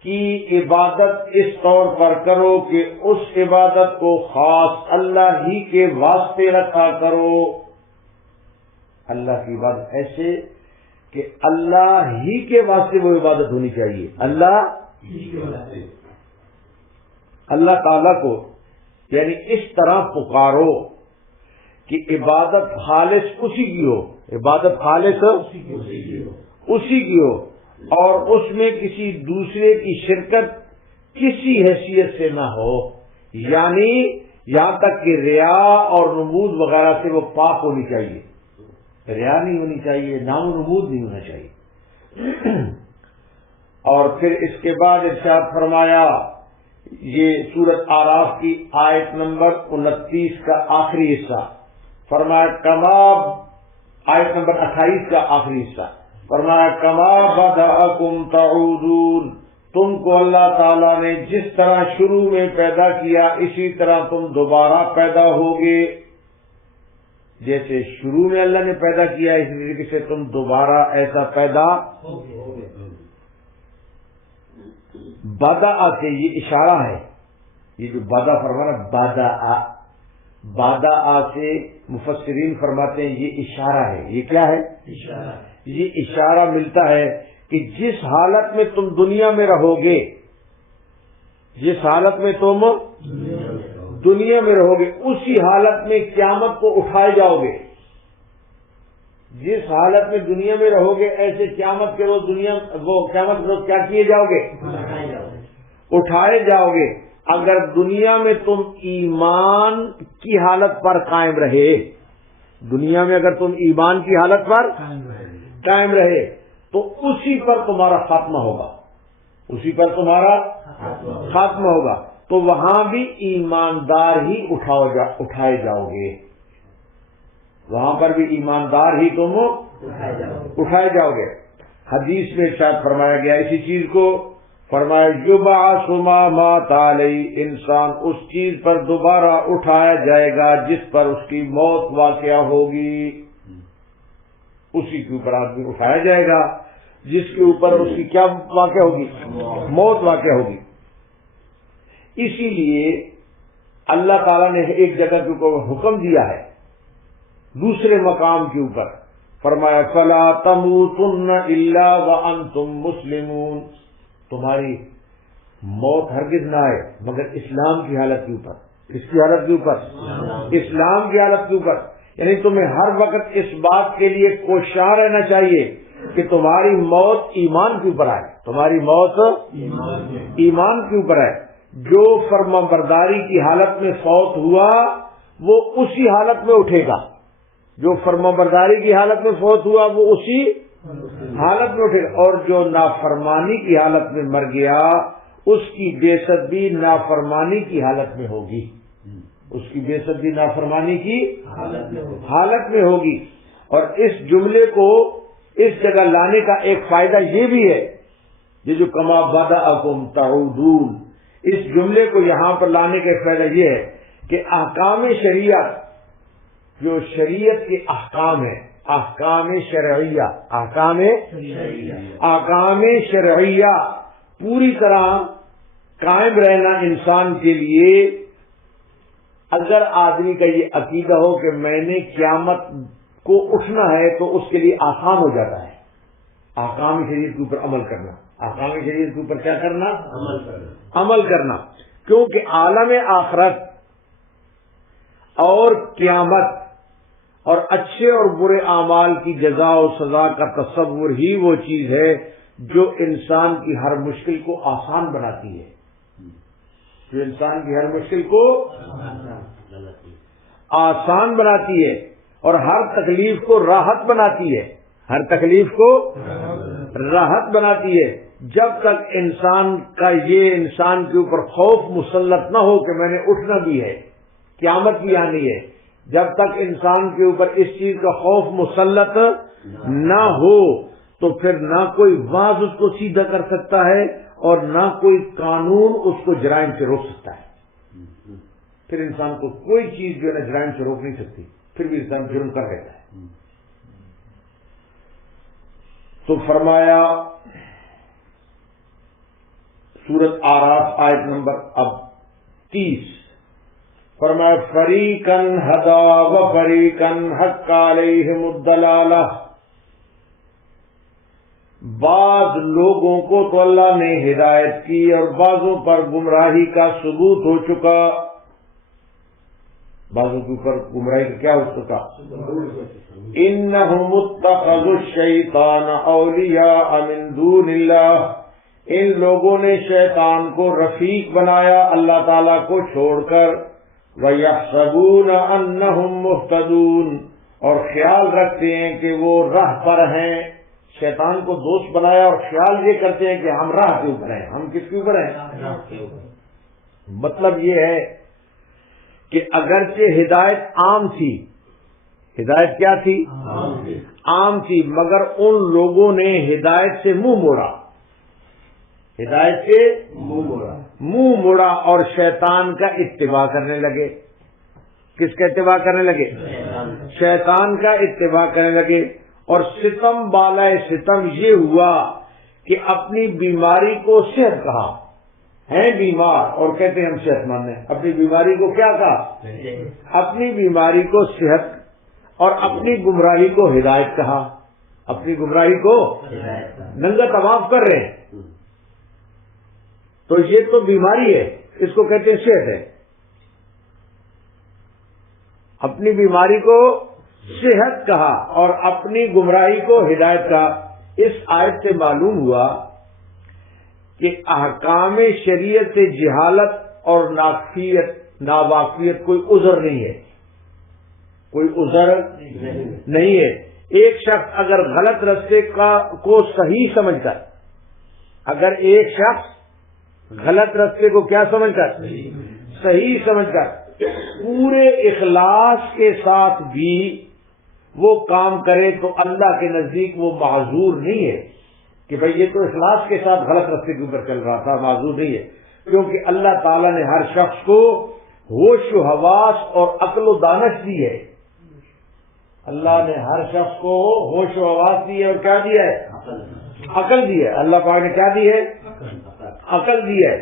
کی عبادت اس طور پر کرو کہ اس عبادت کو خاص اللہ ہی کے واسطے رکھا کرو، اللہ کی عبادت ایسے کہ اللہ ہی کے واسطے وہ عبادت ہونی چاہیے، اللہ ہی کے واسطے، اللہ تعالی کو یعنی اس طرح پکارو کہ عبادت خالص اسی کی ہو، عبادت خالص اسی کی ہو، اور اس میں کسی دوسرے کی شرکت کسی حیثیت سے نہ ہو، یعنی یہاں تک کہ ریا اور نمود وغیرہ سے وہ پاک ہونی چاہیے، ریا نہیں ہونی چاہیے، نام و نمود نہیں ہونا چاہیے۔ اور پھر اس کے بعد ارشاد فرمایا، یہ سورۃ اعراف کی آیت نمبر 29 کا آخری حصہ، فرمایا کما، آیت نمبر 28 کا آخری حصہ، فرمایا کما بدأکم تعودون، تم کو اللہ تعالیٰ نے جس طرح شروع میں پیدا کیا اسی طرح تم دوبارہ پیدا ہوگے، جیسے شروع میں اللہ نے پیدا کیا اسی طریقے سے تم دوبارہ ایسا پیدا ہوگے۔ بدأ سے یہ اشارہ ہے، یہ جو بدأ فرمانا بدأ سے مفسرین فرماتے ہیں یہ اشارہ ہے، یہ کیا ہے؟ اشارہ۔ یہ اشارہ ملتا ہے کہ جس حالت میں تم دنیا میں رہو گے، جس حالت میں تم دنیا میں رہو گے اسی حالت میں قیامت کو اٹھائے جاؤ گے، جس حالت میں دنیا میں رہو گے ایسے قیامت کے روز قیامت کے روز کیا کیے جاؤ گے؟ اٹھائے جاؤ گے۔ اگر دنیا میں تم ایمان کی حالت پر قائم رہے، دنیا میں اگر تم ایمان کی حالت پر قائم رہے تو اسی پر تمہارا خاتمہ ہوگا، اسی پر تمہارا خاتمہ ہوگا، تو وہاں بھی ایماندار ہی اٹھائے جاؤ گے، وہاں پر بھی ایماندار ہی تم اٹھائے جاؤ گے۔ حدیث میں ارشاد فرمایا گیا اسی چیز کو، فرمایا یبعث ما مات علیہ، انسان اس چیز پر دوبارہ اٹھایا جائے گا جس پر اس کی موت واقع ہوگی، اسی کے اوپر آدمی اٹھایا جائے گا جس کے اوپر اس کی کیا واقع ہوگی؟ موت واقع ہوگی۔ اسی لیے اللہ تعالیٰ نے ایک جگہ کے اوپر حکم دیا ہے، دوسرے مقام کے اوپر فرمایا فَلَا تَمُوتُنَّ إِلَّا وَأَنْتُمْ مُسْلِمُونَ، تمہاری موت ہرگز نہ آئے مگر اسلام کی حالت کے اوپر۔ کس کی حالت کے اوپر؟ اسلام کی حالت کے اوپر، یعنی تمہیں ہر وقت اس بات کے لیے کوشاں رہنا چاہیے کہ تمہاری موت ایمان کے اوپر آئے، تمہاری موت ایمان کے اوپر آئے۔ جو فرما برداری کی حالت میں فوت ہوا وہ اسی حالت میں اٹھے گا، جو فرما برداری کی حالت میں فوت ہوا وہ اسی حالت میں اٹھے گا، اور جو نافرمانی کی حالت میں مر گیا اس کی بے ست بھی نافرمانی کی حالت میں ہوگی، اس کی بے ست بھی نافرمانی کی حالت میں ہوگی۔ اور اس جملے کو اس جگہ لانے کا ایک فائدہ یہ بھی ہے، یہ جو کما بدأکم تعودون، اس جملے کو یہاں پر لانے کا ایک فائدہ یہ ہے کہ احکام شریعت، جو شریعت کے احکام ہیں، احکام شرعیہ، احکام شرعیہ پوری طرح قائم رہنا انسان کے لیے اگر آدمی کا یہ عقیدہ ہو کہ میں نے قیامت کو اٹھنا ہے تو اس کے لیے آسان ہو جاتا ہے احکام شریعت کے اوپر عمل کرنا. احکام شریعت کے اوپر کیا کرنا؟ عمل کرنا. کیونکہ عالم آخرت اور قیامت اور اچھے اور برے اعمال کی جزا و سزا کا تصور ہی وہ چیز ہے جو انسان کی ہر مشکل کو آسان بناتی ہے. جو انسان کی ہر مشکل کو آسان بناتی ہے اور ہر تکلیف کو راحت بناتی ہے. ہر تکلیف کو راحت بناتی ہے. جب تک انسان کا یہ انسان کے اوپر خوف مسلط نہ ہو کہ میں نے اٹھنا بھی ہے، قیامت بھی آنی ہے، جب تک انسان کے اوپر اس چیز کا خوف مسلط نہ ہو تو پھر نہ کوئی واز اس کو سیدھا کر سکتا ہے اور نہ کوئی قانون اس کو جرائم سے روک سکتا ہے. پھر انسان کو کوئی چیز جو ہے نا جرائم سے روک نہیں سکتی، پھر بھی انسان جرم کر لیتا ہے. تو فرمایا سورۃ اعراف آیت نمبر اب 30، فرمایا فریقاً ہدا و فریقاً حق علیہم الضلالہ. بعض لوگوں کو تو اللہ نے ہدایت کی اور بعضوں پر گمراہی کا ثبوت ہو چکا. بعضوں کے اوپر گمراہی کا کیا ہو چکا؟ انہم اتخذوا الشیطان اولیاء من دون اللہ. ان لوگوں نے شیطان کو رفیق بنایا اللہ تعالیٰ کو چھوڑ کر. وَيَحْسَبُونَ أَنَّهُمْ مُهْتَدُونَ، اور خیال رکھتے ہیں کہ وہ راہ پر ہیں. شیطان کو دوست بنایا اور خیال یہ کرتے ہیں کہ ہم راہ کے اوپر ہیں. ہم کس کے اوپر ہیں؟ مطلب یہ ہے کہ اگرچہ ہدایت عام تھی، ہدایت کیا تھی؟ عام تھی، مگر ان لوگوں نے ہدایت سے منہ موڑا. ہدایت سے منہ موڑا اور شیطان کا اتباع کرنے لگے. کس کا اتباع کرنے لگے؟ شیطان کا اتباع کرنے لگے. اور ستم بالائے ستم یہ ہوا کہ اپنی بیماری کو صحت کہا. ہیں بیمار اور کہتے ہیں ہم صحت مند ہیں. اپنی بیماری کو کیا کہا؟ اپنی بیماری کو صحت اور اپنی گمراہی کو ہدایت کہا. اپنی گمراہی کو ننگا طواف کر رہے ہیں تو یہ تو بیماری ہے، اس کو کہتے ہیں صحت ہے. اپنی بیماری کو صحت کہا اور اپنی گمراہی کو ہدایت کہا. اس آیت سے معلوم ہوا کہ احکام شریعت سے جہالت اور ناواقفیت کوئی عذر نہیں ہے. کوئی عذر نہیں ہے. ایک شخص اگر غلط رستے کو صحیح سمجھ کر، اگر ایک شخص غلط رستے کو کیا سمجھ کر؟ صحیح سمجھ کر پورے اخلاص کے ساتھ بھی وہ کام کرے تو اللہ کے نزدیک وہ معذور نہیں ہے کہ بھئی یہ تو اخلاص کے ساتھ غلط رستے کے اوپر چل رہا تھا. معذور نہیں ہے، کیونکہ اللہ تعالیٰ نے ہر شخص کو ہوش و حواس اور عقل و دانش دی ہے. اللہ نے ہر شخص کو ہوش و حواس دی ہے اور کیا دیا ہے؟ عقل دی ہے. اللہ پاک نے کیا دی ہے؟ عقل دی ہے.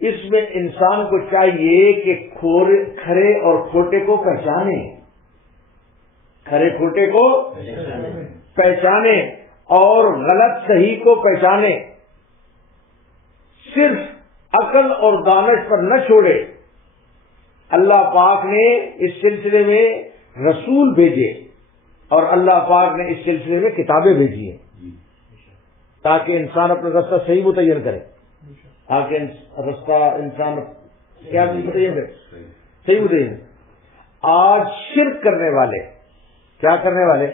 اس میں انسان کو چاہیے کہ کھرے اور کھوٹے کو پہچانے. کھرے کھوٹے کو پہچانے اور غلط صحیح کو پہچانے. صرف عقل اور دانش پر نہ چھوڑے. اللہ پاک نے اس سلسلے میں رسول بھیجے اور اللہ پاک نے اس سلسلے میں کتابیں بھیجی ہیں تاکہ انسان اپنا رستہ صحیح متعین کرے. تاکہ رستہ انسان کیا متعین کرے؟ صحیح متعین. آج شرک کرنے والے، کیا کرنے والے؟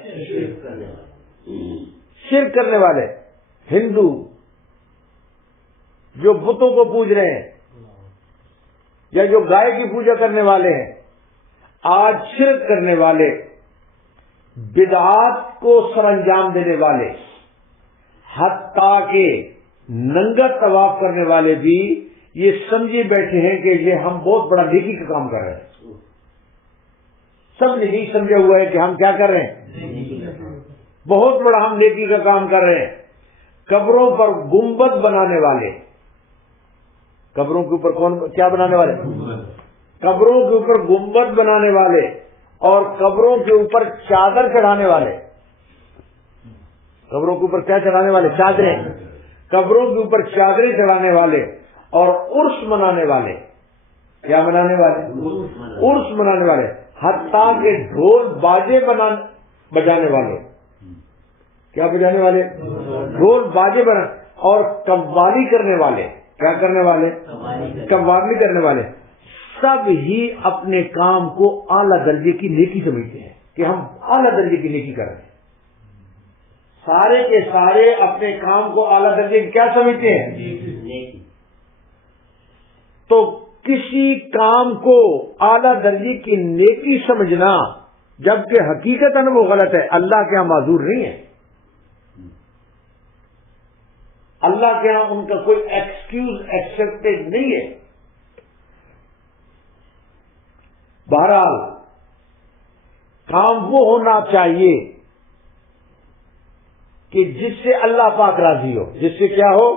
شرک کرنے والے ہندو جو بتوں کو پوج رہے ہیں یا جو گائے کی پوجا کرنے والے ہیں، آج شرک کرنے والے، بدعات کو سر انجام دینے والے، حتیٰ کہ ننگا طواف کرنے والے بھی یہ سمجھے بیٹھے ہیں کہ یہ ہم بہت بڑا نیکی کا کام کر رہے ہیں. سب نے یہی سمجھا ہوا ہے کہ ہم کیا کر رہے ہیں؟ بہت بڑا ہم نیکی کا کام کر رہے ہیں. قبروں پر گنبد بنانے والے، قبروں کے اوپر کون کیا بنانے والے؟ قبروں کے اوپر گنبد بنانے والے اور قبروں کے اوپر چادر چڑھانے والے. قبروں کے اوپر کیا چڑھانے والے؟ چادریں. قبروں کے اوپر چادریں چڑھانے والے اور عرس منانے والے. کیا منانے والے؟ عرس منانے والے. حتیٰ کہ ڈھول باجے بجانے والے. کیا بجانے والے؟ ڈھول باجے اور قوالی کرنے والے. کیا کرنے والے؟ قوالی کرنے والے. سب ہی اپنے کام کو اعلیٰ درجے کی نیکی سمجھتے ہیں کہ ہم اعلیٰ درجے کی نیکی کر رہے ہیں. سارے کے سارے اپنے کام کو اعلیٰ درجے کی کیا سمجھتے ہیں؟ تو کسی کام کو اعلیٰ درجے کی نیکی سمجھنا جبکہ حقیقتاً وہ غلط ہے، اللہ کے ہاں معذور نہیں ہے. اللہ کے ہاں ان کا کوئی ایکسکیوز ایکسپٹیڈ نہیں ہے. بہرحال کام وہ ہونا چاہیے کہ جس سے اللہ پاک راضی ہو. جس سے کیا ہو؟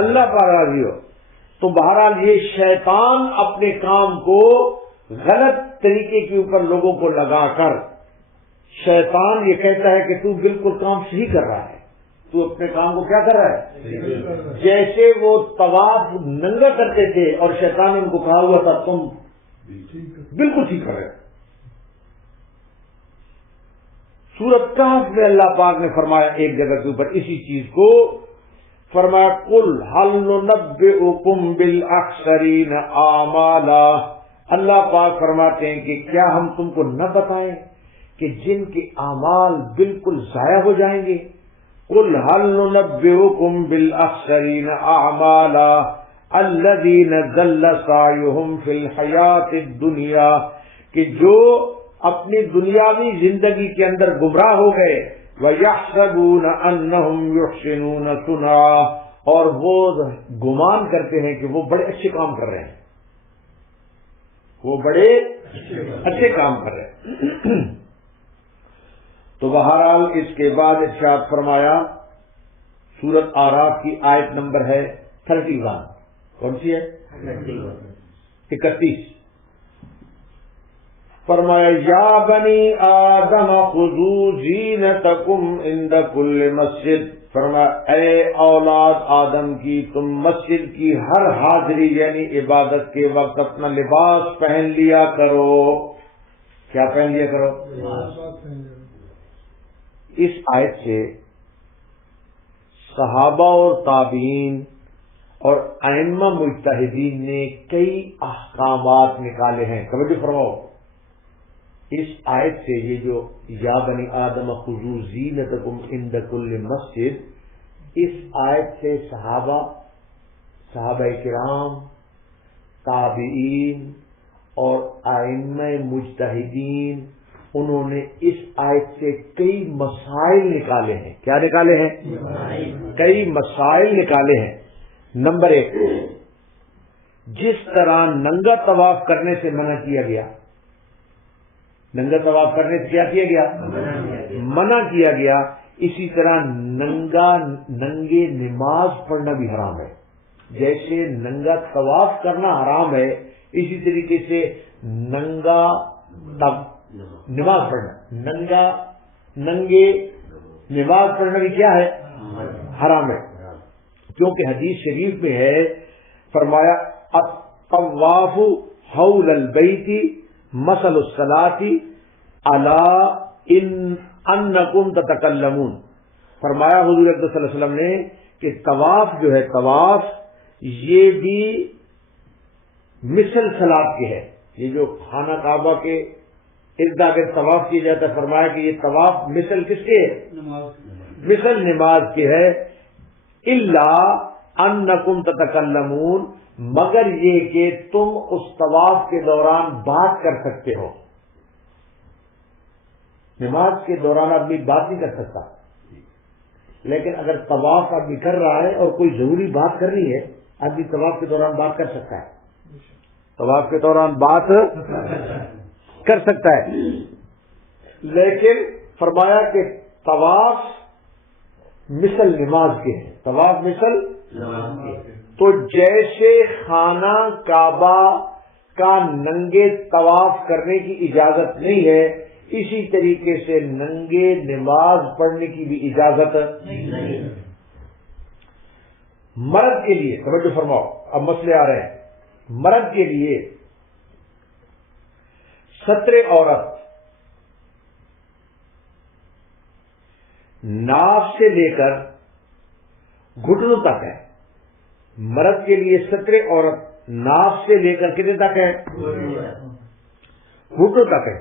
اللہ پاک راضی ہو. تو بہرحال یہ شیطان اپنے کام کو غلط طریقے کے اوپر لوگوں کو لگا کر شیطان یہ کہتا ہے کہ تو بالکل کام صحیح کر رہا ہے، تو اپنے کام کو کیا کر رہا ہے. جیسے وہ طواف ننگا کرتے تھے اور شیطان نے ان کو کہا ہوا تھا تم بالکل ٹھیک کر رہے. سورۃ کہف میں اللہ پاک نے فرمایا ایک جگہ کے اوپر اسی چیز کو فرمایا قل هل ننبئکم بالاخسرین اعمالا. اللہ پاک فرماتے ہیں کہ کیا ہم تم کو نہ بتائیں کہ جن کے اعمال بالکل ضائع ہو جائیں گے. قل هل ننبئکم بالاخسرین اعمالا الذین ضل سعیہم فی الحیاۃ الدنیا، کہ جو اپنی دنیاوی زندگی کے اندر گمراہ ہو گئے. وَيَحْسَبُونَ أَنَّهُمْ يُحْسِنُونَ صُنْعًا، اور وہ گمان کرتے ہیں کہ وہ بڑے اچھے کام کر رہے ہیں. وہ بڑے اچھے کام کر رہے ہیں. تو بہرحال اس کے بعد ارشاد فرمایا سورۃ اعراف کی آیت نمبر ہے 31. کون سی ہے؟ 31. فرمایا یا بنی آدم خذوا زینتکم عند کل مسجد. فرمایا اے اولاد آدم کی تم مسجد کی ہر حاضری یعنی عبادت کے وقت اپنا لباس پہن لیا کرو. کیا پہن لیا کرو؟ اس آیت سے صحابہ اور تابعین اور ائمہ مجتہدین نے کئی احکامات نکالے ہیں. توجہ فرماؤ، اس آیت سے یہ جو یا بنی آدم خذوا زینتکم عند کل مسجد، اس آیت سے صحابہ کرام، تابعین اور ائمہ مجتہدین انہوں نے اس آیت سے کئی مسائل نکالے ہیں. کیا نکالے ہیں؟ کئی مسائل نکالے ہیں. نمبر 1، جس طرح ننگا طواف کرنے سے منع کیا گیا، ننگا طواف کرنے سے کیا کیا گیا؟ منع کیا گیا. اسی طرح ننگے نماز پڑھنا بھی حرام ہے. جیسے ننگا طواف کرنا حرام ہے، اسی طریقے سے ننگا نماز پڑھنا، ننگے نماز پڑھنا بھی کیا ہے؟ حرام ہے. کیونکہ حدیث شریف میں ہے، فرمایا الطواف حول البیت مثل الصلاۃ الا انکم تتکلمون. فرمایا حضور اکرم صلی اللہ علیہ وسلم نے کہ طواف جو ہے، طواف یہ بھی مثل صلاۃ کے ہے. یہ جو خانہ کعبہ کے ارد گرد طواف کیا جاتا ہے، فرمایا کہ یہ طواف مثل کس کے ہے؟ مثل نماز کے ہے. الا انکم تتکلمون، مگر یہ کہ تم اس طواف کے دوران بات کر سکتے ہو. نماز کے دوران آدمی بات نہیں کر سکتا، لیکن اگر طواف آدمی کر رہا ہے اور کوئی ضروری بات کرنی ہے، آدمی طواف کے دوران بات کر سکتا ہے. طواف کے دوران بات کر سکتا ہے. لیکن فرمایا کہ طواف مثل نماز کے ہیں. طواف مثل نماز کے. تو جیسے خانہ کعبہ کا ننگے طواف کرنے کی اجازت نہیں ہے، اسی طریقے سے ننگے نماز پڑھنے کی بھی اجازت نہیں۔ مرد کے لیے توجہ فرماؤ، اب مسئلے آ رہے ہیں۔ مرد کے لیے ستر عورت ناف سے لے کر گھٹنوں تک ہے۔ مرد کے لیے ستر عورت ناف سے لے کر کتنے تک ہے؟ گھٹنوں تک ہے،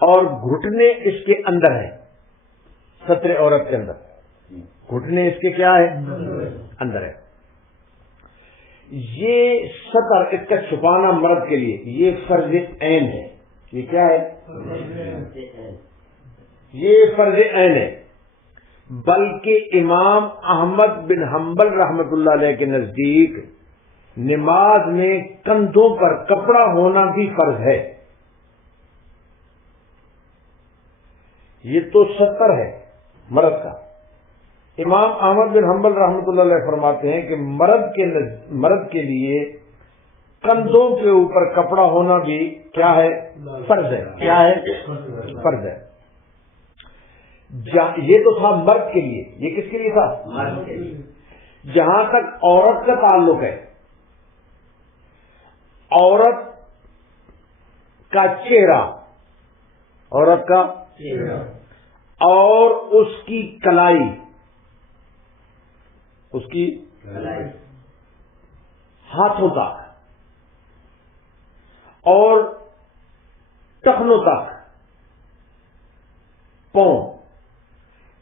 اور گھٹنے اس کے اندر ہے۔ ستر عورت کے اندر گھٹنے اس کے کیا ہے؟ اندر ہے۔ یہ ستر، اس کا چھپانا مرد کے لیے یہ فرض عین ہے۔ یہ کیا ہے؟ یہ فرض عین ہے، بلکہ امام احمد بن حنبل رحمت اللہ علیہ کے نزدیک نماز میں کندھوں پر کپڑا ہونا بھی فرض ہے۔ یہ تو ستر ہے مرد کا۔ امام احمد بن حنبل رحمۃ اللہ علیہ فرماتے ہیں کہ مرد کے لیے کندھوں کے اوپر کپڑا ہونا بھی کیا ہے؟ فرض ہے۔ کیا ہے؟ فرض ہے۔ یہ تو تھا مرد کے لیے، یہ کس کے لیے تھا؟ مرد کے لیے۔ جہاں تک عورت کا تعلق ہے، عورت کا چہرہ، عورت کا چہرہ اور اس کی کلائی، اس کی ہاتھوں تک اور ٹخنوں تک، پاؤں،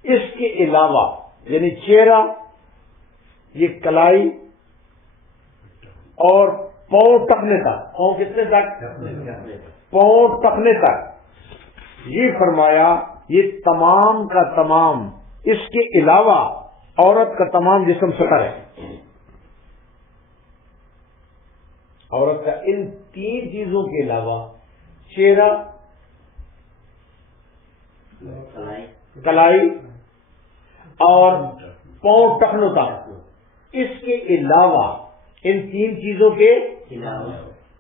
اس کے علاوہ یعنی چہرہ، یہ کلائی اور پاؤں ٹخنے تک، پاؤں کتنے تک؟ پاؤں ٹخنے تک، یہ فرمایا یہ تمام کا تمام، اس کے علاوہ عورت کا تمام جسم ستر ہے۔ عورت کا ان تین چیزوں کے علاوہ چہرہ، کلائی اور پاؤں ٹخنوں تک، اس کے علاوہ ان تین چیزوں کے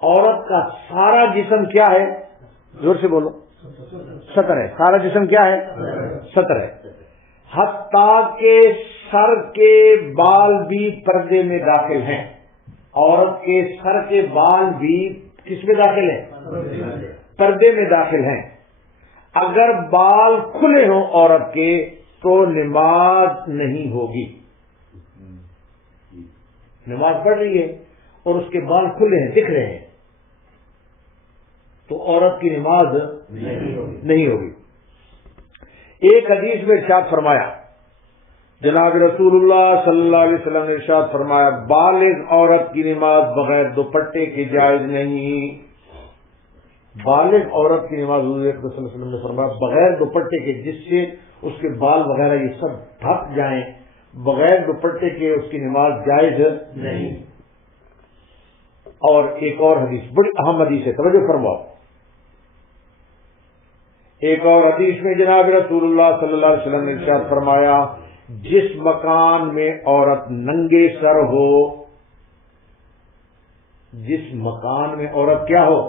عورت کا سارا جسم کیا ہے؟ زور سے بولو۔ ستر ہے۔ سارا جسم کیا ہے؟ ستر ہے، حتیٰ کہ سر کے بال بھی پردے میں داخل ہیں۔ عورت کے سر کے بال بھی کس میں داخل ہیں؟ پردے میں داخل ہیں۔ اگر بال کھلے ہوں عورت کے تو نماز نہیں ہوگی۔ نماز پڑھ رہی ہے اور اس کے بال کھلے ہیں، دکھ رہے ہیں، تو عورت کی نماز نہیں ہوگی۔ ایک حدیث میں ارشاد فرمایا، جناب رسول اللہ صلی اللہ علیہ وسلم نے ارشاد فرمایا، بالغ عورت کی نماز بغیر دوپٹے کے جائز نہیں۔ بالغ عورت کی نماز حضور اکرم صلی اللہ علیہ وسلم نے فرمایا بغیر دوپٹے کے، جس سے اس کے بال وغیرہ یہ سب ڈھک جائیں، بغیر دوپٹے کے اس کی نماز جائز نہیں۔ اور ایک اور حدیث، بڑی اہم حدیث ہے، توجہ فرماؤ۔ ایک اور حدیث میں جناب رسول اللہ صلی اللہ علیہ وسلم نے ارشاد فرمایا، جس مکان میں عورت ننگے سر ہو، جس مکان میں عورت کیا ہو؟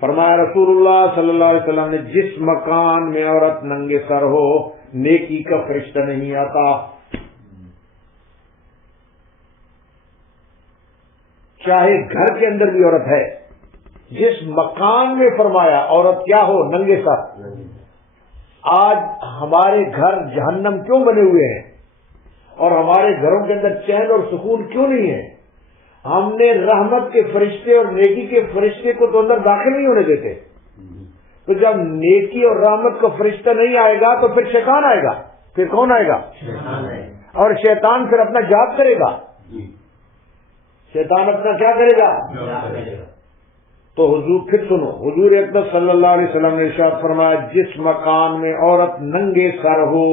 فرمایا رسول اللہ صلی اللہ علیہ وسلم نے، جس مکان میں عورت ننگے سر ہو نیکی کا فرشتہ نہیں آتا۔ چاہے گھر کے اندر بھی عورت ہے، جس مکان میں فرمایا عورت کیا ہو؟ ننگے سر۔ آج ہمارے گھر جہنم کیوں بنے ہوئے ہیں اور ہمارے گھروں کے اندر چین اور سکون کیوں نہیں ہے؟ ہم نے رحمت کے فرشتے اور نیکی کے فرشتے کو تو اندر داخل نہیں ہونے دیتے۔ تو جب نیکی اور رحمت کا فرشتہ نہیں آئے گا تو پھر شیطان آئے گا۔ پھر کون آئے گا؟ اور شیطان پھر اپنا جاد کرے گا۔ شیطان اپنا کیا کرے گا؟ تو حضور پھر سنو، حضور اکرم صلی اللہ علیہ وسلم نے ارشاد فرمایا، جس مکان میں عورت ننگے سر ہو،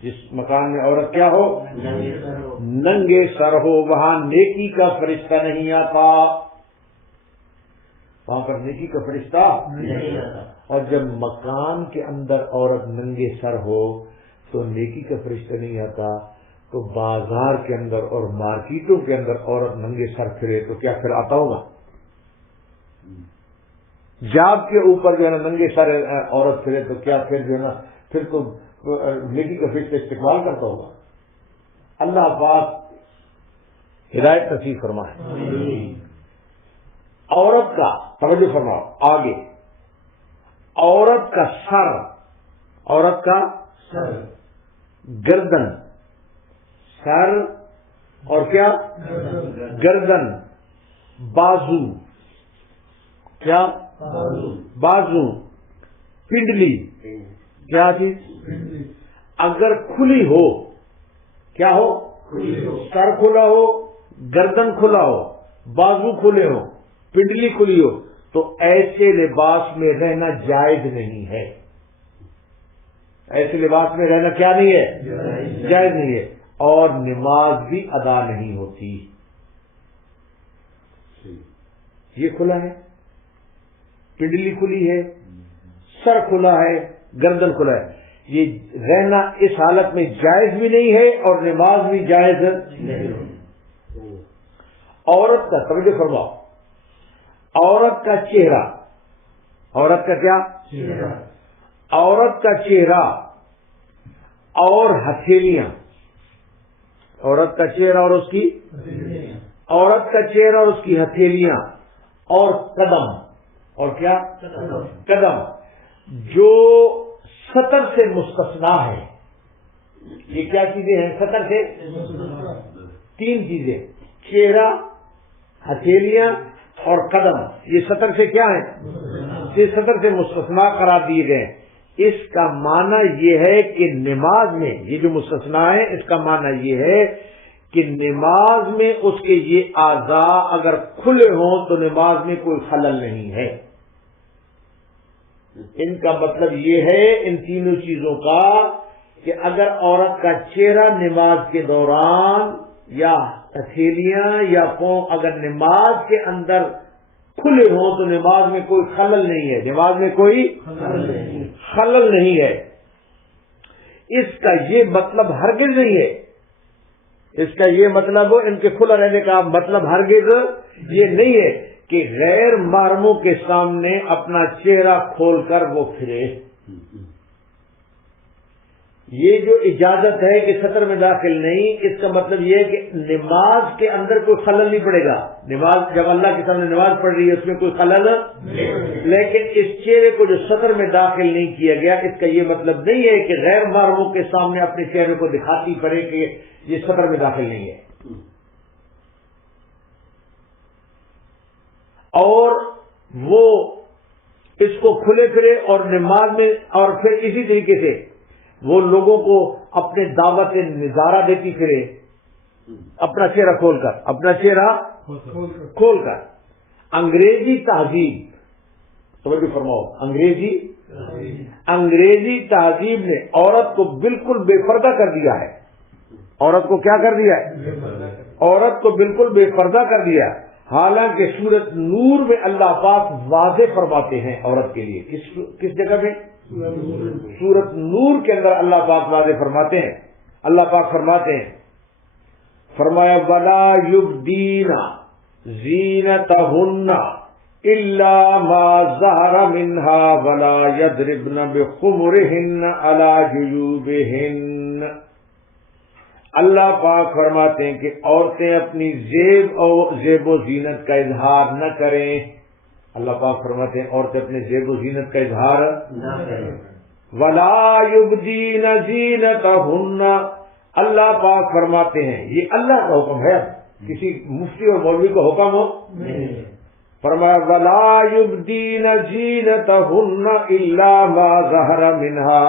جس مکان میں عورت کیا ہو؟ ننگے سر ہو، وہاں نیکی کا فرشتہ نہیں آتا۔ وہاں پر نیکی کا فرشتہ نہیں آتا۔ اور جب مکان کے اندر عورت ننگے سر ہو تو نیکی کا فرشتہ نہیں آتا، تو بازار کے اندر اور مارکیٹوں کے اندر عورت ننگے سر پھرے تو کیا پھر آتا ہوگا؟ جاب کے اوپر جو ہے نا ننگے سارے عورت پھرے تو کیا پھر جو ہے نا پھر تو نیکی کا فرشتہ استقبال کرتا ہوگا. اللہ پاک ہدایت نصیب فرمائے. عورت کا توجہ فرماؤ آگے، عورت کا سر، عورت کا گردن، سر اور کیا گردن، بازو، کیا بازو، پنڈلی، کیا چیز اگر کھلی ہو، کیا ہو، سر کھلا ہو، گردن کھلا ہو، بازو کھلے ہو، پنڈلی کھلی ہو، تو ایسے لباس میں رہنا جائز نہیں ہے. ایسے لباس میں رہنا کیا نہیں ہے؟ جائز نہیں ہے. اور نماز بھی ادا نہیں ہوتی. یہ کھلا ہے، پنڈلی کھلی ہے، سر کھلا ہے، گردن کھلا ہے، یہ رہنا اس حالت میں جائز بھی نہیں ہے اور نماز بھی جائز نہیں. عورت کا توجہ فرماؤ، عورت کا چہرہ، عورت کا کیا چہرہ، عورت کا چہرہ اور ہتھیلیاں، عورت کا چہرہ اور اس کی عورت کا چہرہ اور اس کی ہتھیلیاں اور قدم، اور کیا قدم جو سطر سے مستثنا ہے. یہ کیا چیزیں ہیں سطر سے؟ تین چیزیں، چہرہ، ہتھیلیاں اور قدم. یہ سطر سے کیا ہیں؟ یہ سطر سے مستثنا قرار دیے گئے. اس کا معنی یہ ہے کہ نماز میں یہ جو مستثنا ہے اس کا معنی یہ ہے کہ نماز میں اس کے یہ اعضاء اگر کھلے ہوں تو نماز میں کوئی خلل نہیں ہے. ان کا مطلب یہ ہے ان تینوں چیزوں کا کہ اگر عورت کا چہرہ نماز کے دوران یا ہتھیلیاں یا پاؤں اگر نماز کے اندر کھلے ہوں تو نماز میں کوئی خلل نہیں ہے، نماز میں کوئی خلل نہیں ہے. اس کا یہ مطلب ہرگز نہیں ہے، اس کا یہ مطلب ان کے کھلا رہنے کا مطلب ہرگز یہ نہیں ہے کہ غیر محرموں کے سامنے اپنا چہرہ کھول کر وہ پھرے. یہ جو اجازت ہے کہ سطر میں داخل نہیں، اس کا مطلب یہ ہے کہ نماز کے اندر کوئی خلل نہیں پڑے گا. نماز جب اللہ کے سامنے نماز پڑھ رہی ہے اس میں کوئی خلل نہیں، لیکن اس چہرے کو جو سطر میں داخل نہیں کیا گیا اس کا یہ مطلب نہیں ہے کہ غیر محرموں کے سامنے اپنے چہرے کو دکھاتی پڑے کہ یہ سطر میں داخل نہیں ہے. اور وہ اس کو کھلے پھرے اور نماز میں، اور پھر اسی طریقے سے وہ لوگوں کو اپنے دعوت نظارہ دیتی پھرے اپنا چہرہ کھول کر، اپنا چہرہ کھول کر. انگریزی تہذیب، توجہ فرماؤ، انگریزی تہذیب نے عورت کو بالکل بے پردہ کر دیا ہے. عورت کو کیا کر دیا ہے؟ عورت کو بالکل بے پردہ کر دیا. حالانکہ سورۃ نور میں اللہ پاک واضح فرماتے ہیں عورت کے لیے. کس جگہ میں؟ سورۃ نور کے اندر اللہ پاک واضح فرماتے ہیں. اللہ پاک فرماتے ہیں، فرمایا وَلَا يُبْدِينَ زِينَتَهُنَّ إِلَّا مَا ظَهَرَ مِنْهَا وَلَا يَضْرِبْنَ بِخُمُرِهِنَّ عَلَى جُيُوبِهِنَّ. اللہ پاک فرماتے ہیں کہ عورتیں اپنی زیب و زینت کا اظہار نہ کریں. اللہ پاک فرماتے ہیں عورتیں اپنے زیب و زینت کا اظہار نہ کریں. وَلَا يُبْدِينَ زِينَتَهُنَّ. اللہ پاک فرماتے ہیں، یہ اللہ کا حکم ہے، کسی مفتی اور مولوی کا حکم ہو نہیں. فرمایا وَلَا يُبْدِينَ زِينَتَهُنَّ إِلَّا مَا ظَهَرَ مِنْهَا.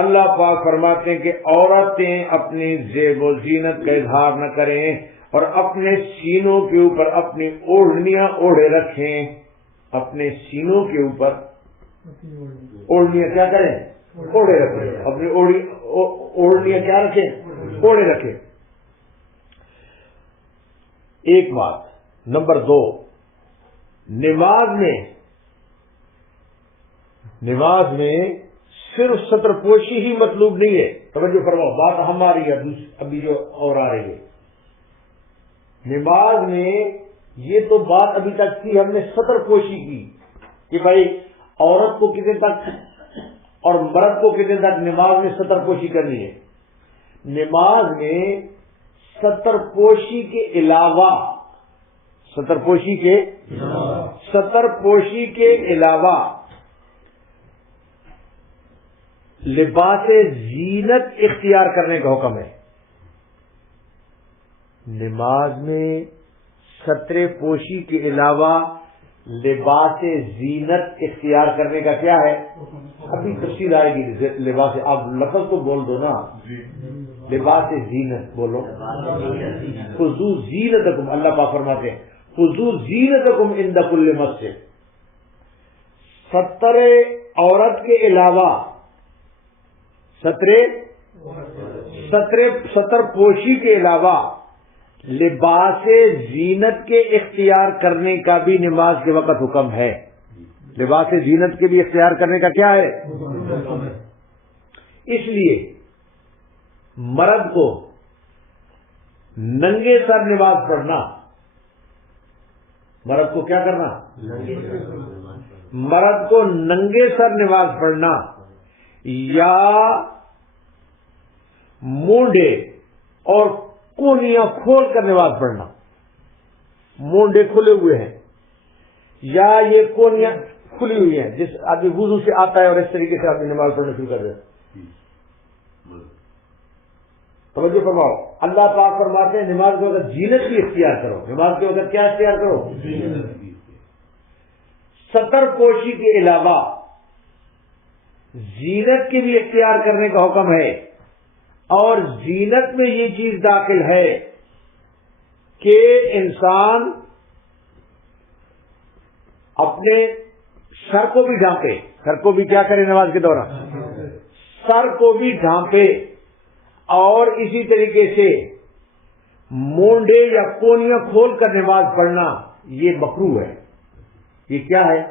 اللہ پاک فرماتے ہیں کہ عورتیں اپنی زیب و زینت کا اظہار نہ کریں اور اپنے سینوں کے اوپر اپنی اوڑھنیاں اوڑھے رکھیں. اپنے سینوں کے اوپر اوڑھنیاں کیا کریں؟ اوڑھے رکھیں. اپنی اوڑھنیاں کیا رکھیں؟ اوڑھے رکھیں. ایک بات. نمبر 2، نماز میں صرف سطر پوشی ہی مطلوب نہیں ہے. توجہ فرماؤ، بات ہماری ابھی جو اور آ رہی ہے. نماز میں یہ تو بات ابھی تک تھی، ہم نے سطر پوشی کی کہ بھائی عورت کو کتنے تک اور مرد کو کتنے تک نماز میں سطر پوشی کرنی ہے. نماز میں سطر پوشی کے علاوہ لباس زینت اختیار کرنے کا حکم ہے. نماز میں سطر پوشی کے علاوہ لباس زینت اختیار کرنے کا کیا ہے؟ ابھی تفصیل آئے گی. لباس، آپ لفظ تو بول دو نا، لباس زینت بولو. خذوا زینتکم، اللہ پاک فرماتے ہیں خذوا زینتکم عند کل مسجد. سطر عورت کے علاوہ سطر پوشی کے علاوہ لباس زینت کے اختیار کرنے کا بھی نماز کے وقت حکم ہے. لباس زینت کے بھی اختیار کرنے کا کیا ہے؟ اس لیے مرد کو ننگے سر نماز پڑھنا، مرد کو کیا کرنا؟ مرد کو ننگے سر نماز پڑھنا یا مونڈے اور کونیاں کھول کر نماز پڑھنا. مونڈے کھلے ہوئے ہیں یا یہ کونیاں کھلی ہوئی ہیں، جس آدمی وضو سے آتا ہے اور اس طریقے سے آدمی نماز پڑھنا شروع کر دیتا. توجہ فرماؤ، اللہ پاک فرماتے ہیں نماز کے وقت زینت بھی اختیار کرو. نماز کے وقت کیا اختیار کرو؟ سطر پوشی کے علاوہ زینت کی بھی اختیار کرنے کا حکم ہے. اور زینت میں یہ چیز داخل ہے کہ انسان اپنے سر کو بھی ڈھانپے. سر کو بھی کیا کرے نماز کے دوران؟ سر کو بھی ڈھانپے. اور اسی طریقے سے مونڈے یا کونیاں کھول کر نماز پڑھنا یہ مکروہ ہے. یہ کیا ہے؟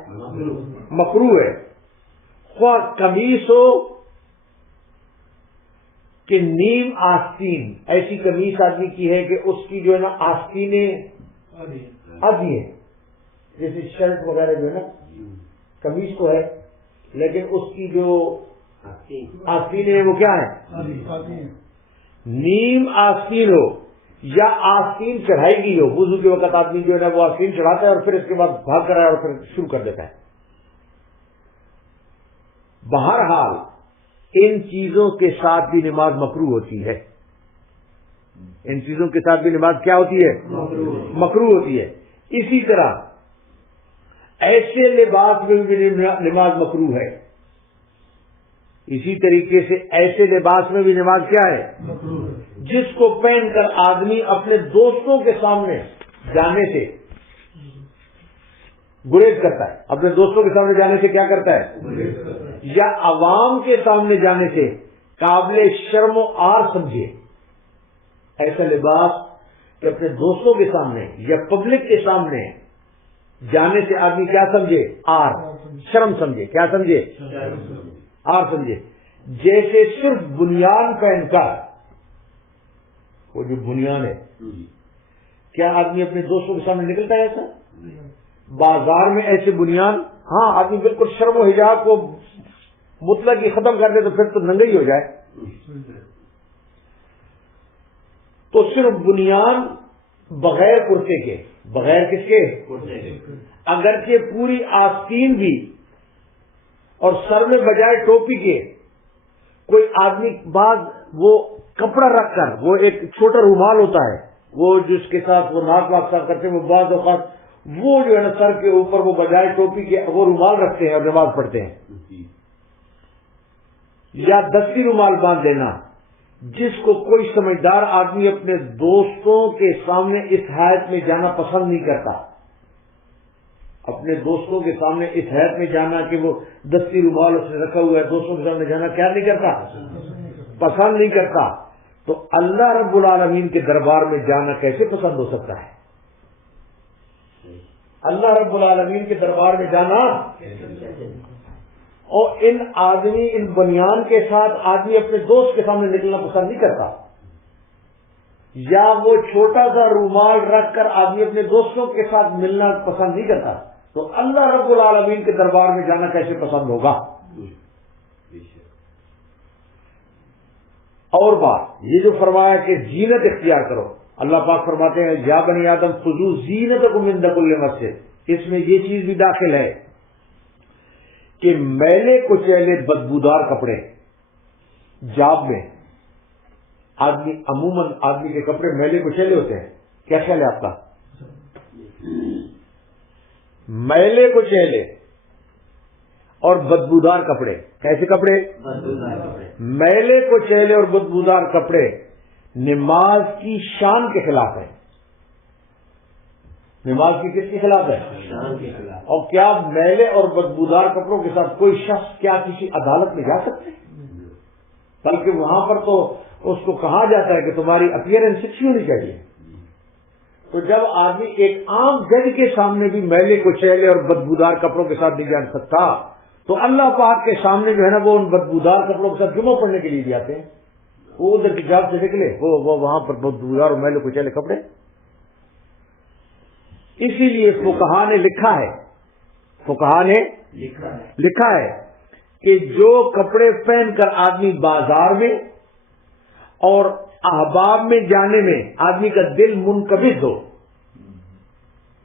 مکروہ ہے. خواہ قمیص ہو کہ نیم آستین، ایسی قمیص آدمی کی ہے کہ اس کی جو ہے نا آستینیں آدھی ہیں، جیسے شرٹ وغیرہ جو ہے نا قمیص تو ہے لیکن اس کی جو آستینیں ہیں وہ کیا ہے؟ نیم آستین ہو یا آستین چڑھائی گئی ہو. وضو کے وقت آدمی جو ہے نا وہ آستین چڑھاتا ہے اور پھر اس کے بعد بھاگ کر آئے اور پھر شروع کر دیتا ہے. بہرحال ان چیزوں کے ساتھ بھی نماز مکروہ ہوتی ہے. ان چیزوں کے ساتھ بھی نماز کیا ہوتی ہے؟ مکروہ ہوتی ہے. اسی طرح ایسے لباس میں بھی نماز مکروہ ہے. اسی طریقے سے ایسے لباس میں بھی نماز کیا ہے؟ جس کو پہن کر آدمی اپنے دوستوں کے سامنے جانے سے گریز کرتا ہے. اپنے دوستوں کے سامنے جانے سے کیا کرتا ہے؟ یا عوام کے سامنے جانے سے قابل شرم و عار سمجھے. ایسا لباس کہ اپنے دوستوں کے سامنے یا پبلک کے سامنے جانے سے آدمی کیا سمجھے؟ عار، شرم سمجھے. کیا سمجھے؟ عار سمجھے. جیسے صرف بنیان پہن کر، وہ جو بنیان ہے، کیا آدمی اپنے دوستوں کے سامنے نکلتا ہے ایسا؟ بازار میں ایسے بنیان، ہاں آدمی بالکل شرم و حجاب کو مطلق ہی ختم کر دے تو پھر تو ننگا ہی ہو جائے. تو صرف بنیان بغیر کرتے کے، بغیر کس کے؟ اگرچہ پوری آستین بھی اور سر میں بجائے ٹوپی کے کوئی آدمی بعض وہ کپڑا رکھ کر، وہ ایک چھوٹا رومال ہوتا ہے وہ جس کے ساتھ وہ ناک واک صاف کرتے ہیں، وہ بعض اوقات وہ جو ہے نا سر کے اوپر وہ بجائے ٹوپی کے وہ رومال رکھتے ہیں اور نماز پڑھتے ہیں. یا دستی رومال باندھ لینا، جس کو کوئی سمجھدار آدمی اپنے دوستوں کے سامنے اس حالت میں جانا پسند نہیں کرتا. اپنے دوستوں کے سامنے اس حالت میں جانا کہ وہ دستی رومال اس نے رکھا ہوا ہے، دوستوں کے سامنے جانا کیا نہیں کرتا؟ پسند نہیں کرتا. تو اللہ رب العالمین کے دربار میں جانا کیسے پسند ہو سکتا ہے؟ اللہ رب العالمین کے دربار میں جانا، اور ان بنیان کے ساتھ آدمی اپنے دوست کے سامنے نکلنا پسند نہیں کرتا. یا وہ چھوٹا سا رومال رکھ کر آدمی اپنے دوستوں کے ساتھ ملنا پسند نہیں کرتا، تو اللہ رب العالمین کے دربار میں جانا کیسے پسند ہوگا؟ اور بات یہ جو فرمایا کہ زینت اختیار کرو، اللہ پاک فرماتے ہیں یا بنی آدم خذوا زینتکم عند کل مسجد، اس میں یہ چیز بھی داخل ہے کہ میلے کچیلے بدبودار کپڑے جاب میں عموماً آدمی کے کپڑے میلے کچیلے ہوتے ہیں، کیا خیال ہے آپ کا؟ میلے کچیلے اور بدبودار کپڑے، کیسے کپڑے؟ میلے کچیلے اور بدبودار کپڑے نماز کی شان کے خلاف ہے۔ نماز کی کس کے خلاف ہے؟ شان کے خلاف۔ اور کیا میلے اور بدبودار کپڑوں کے ساتھ کوئی شخص کیا کسی عدالت میں جا سکتے؟ بلکہ وہاں پر تو اس کو کہا جاتا ہے کہ تمہاری اپیئرنس اچھی ہونی چاہیے۔ تو جب آدمی ایک عام جج کے سامنے بھی میلے کچیلے اور بدبودار کپڑوں کے ساتھ نہیں جا سکتا، تو اللہ پاک کے سامنے جو ہے نا وہ ان بدبودار کپڑوں کے ساتھ جمعہ پڑھنے کے لیے بھی آتے ہیں، وہ ادھر کی جاب سے نکلے وہ وہاں پر بدبودار اور میلے کچیلے کپڑے۔ اسی لیے فقہا نے لکھا ہے کہ جو کپڑے پہن کر آدمی بازار میں اور احباب میں جانے میں آدمی کا دل منقبض ہو،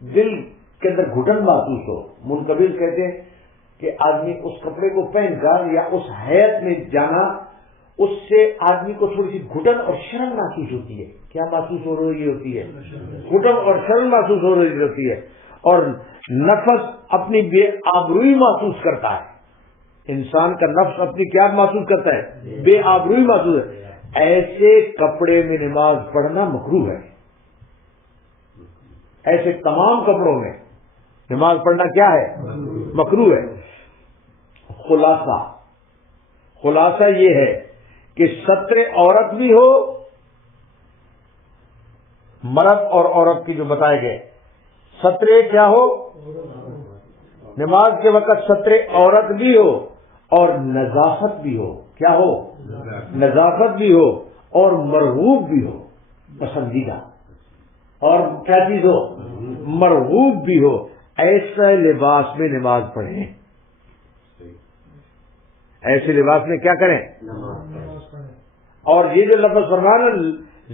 دل کے اندر گھٹن محسوس ہو، منقبض کہتے ہیں کہ آدمی اس کپڑے کو پہن کر یا اس حیت میں جانا، اس سے آدمی کو تھوڑی سی گھٹن اور شرم محسوس ہوتی ہے۔ کیا محسوس ہو رہی ہوتی ہے؟ گھٹن اور شرم محسوس ہو رہی ہوتی ہے، اور نفس اپنی بے آبروئی محسوس کرتا ہے۔ انسان کا نفس اپنی کیا محسوس کرتا ہے؟ بے آبروئی محسوس ہے۔ ایسے کپڑے میں نماز پڑھنا مکروہ ہے۔ ایسے تمام کپڑوں میں نماز پڑھنا کیا ہے؟ مکروہ ہے۔ خلاصہ یہ ہے کہ ستر عورت بھی ہو، مرد اور عورت کی جو بتائے گئے ستر کیا ہو؟ نماز کے وقت ستر عورت بھی ہو اور نظافت بھی ہو۔ کیا ہو؟ نظافت بھی ہو اور مرغوب بھی ہو، پسندیدہ، اور کیا چیز ہو؟ مرغوب بھی ہو۔ ایسے لباس میں نماز پڑھیں، ایسے لباس میں کیا کریں؟ اور یہ جو لفظ فرمانا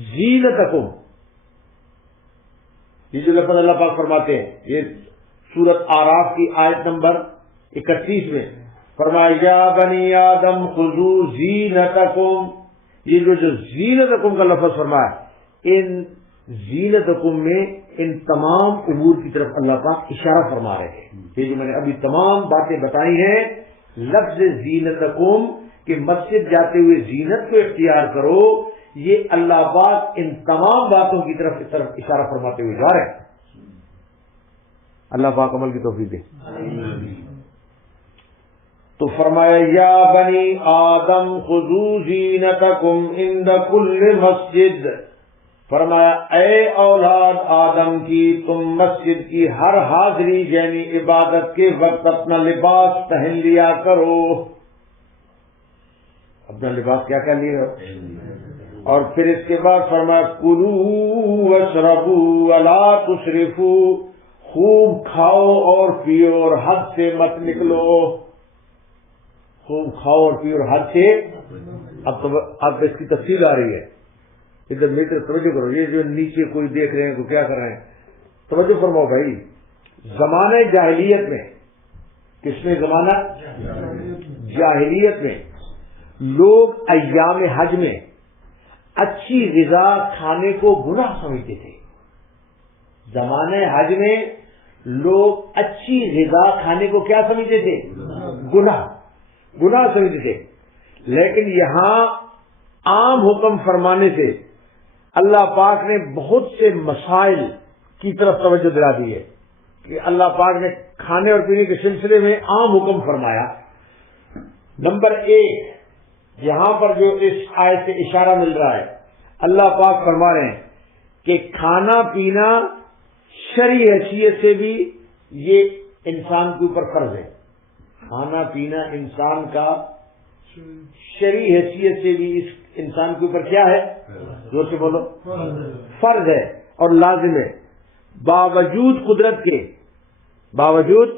زینتکم، یہ جو لفظ اللہ پاک فرماتے ہیں، یہ سورت آراف کی آیت نمبر 31 میں فرمایا یا بنی آدم خذوا زینتکم، یہ جو زینتکم کا لفظ فرمایا، ان زینتکم میں ان تمام امور کی طرف اللہ پاک اشارہ فرما رہے ہیں۔ یہ جو میں نے ابھی تمام باتیں بتائی ہیں، لفظ زینتکم کہ مسجد جاتے ہوئے زینت کو اختیار کرو، یہ اللہ پاک ان تمام باتوں کی طرف اشارہ فرماتے ہوئے جا رہے ہیں۔ اللہ پاک عمل کی توفیق دے۔ تو فرمایا یا بنی آدم خذوا زینتکم عند کل مسجد، فرمایا اے اولاد آدم کی، تم مسجد کی ہر حاضری یعنی عبادت کے وقت اپنا لباس پہن لیا کرو۔ اپنا لباس کیا کر لیا؟ اور پھر اس کے بعد فرمایا کلوا واشربوا ولا تسرفوا، خوب کھاؤ اور پیو اور حد سے مت نکلو۔ خوب کھاؤ اور پیو اور حد سے، اب اس کی تفصیل آ رہی ہے، ادھر میری طرف توجہ کرو۔ یہ جو نیچے کوئی دیکھ رہے ہیں تو کیا کر رہے ہیں، توجہ فرماؤ بھائی۔ زمانہ جاہلیت میں، کس میں؟ زمانہ جاہلیت میں لوگ ایام حج میں اچھی غذا کھانے کو گناہ سمجھتے تھے۔ زمانہ حج میں لوگ اچھی غذا کھانے کو کیا سمجھتے تھے؟ گناہ سمجھتے تھے۔ لیکن یہاں عام حکم فرمانے سے اللہ پاک نے بہت سے مسائل کی طرف توجہ دلا دی ہے کہ اللہ پاک نے کھانے اور پینے کے سلسلے میں عام حکم فرمایا۔ نمبر 1 یہاں پر جو اس آیت سے اشارہ مل رہا ہے، اللہ پاک فرما رہے ہیں کہ کھانا پینا شرعی حیثیت سے بھی یہ انسان کے اوپر فرض ہے۔ کھانا پینا انسان کا شرعی حیثیت سے بھی انسان کے اوپر کیا ہے؟ زور سے بولو، فرض ہے اور لازم ہے، باوجود قدرت کے، باوجود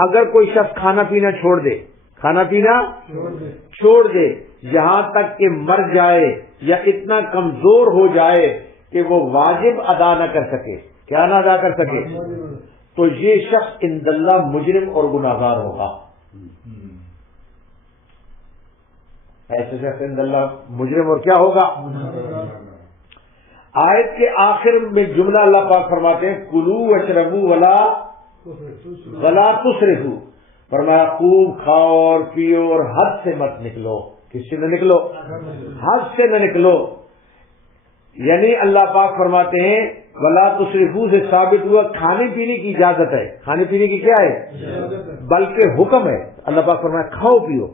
اگر کوئی شخص کھانا پینا چھوڑ دے، کھانا پینا چھوڑ دے یہاں تک کہ مر جائے یا اتنا کمزور ہو جائے کہ وہ واجب ادا نہ کر سکے، کیا نہ ادا کر سکے، تو یہ شخص عند اللہ مجرم اور گناہگار ہوگا. ایسے شخص عند اللہ مجرم اور کیا ہوگا؟ آیت کے آخر میں جملہ اللہ پاک فرماتے ہیں کلو واشربوا ولا تسرفوا، فرمایا خوب کھاؤ اور پیو اور حد سے مت نکلو. کس سے نہ نکلو؟ حد سے نہ نکلو. یعنی اللہ پاک فرماتے ہیں ولا تسرفوا سے ثابت ہوا کھانے پینے کی اجازت ہے. کھانے پینے کی کیا ہے؟ بلکہ حکم ہے. اللہ پاک فرمایا کھاؤ پیو،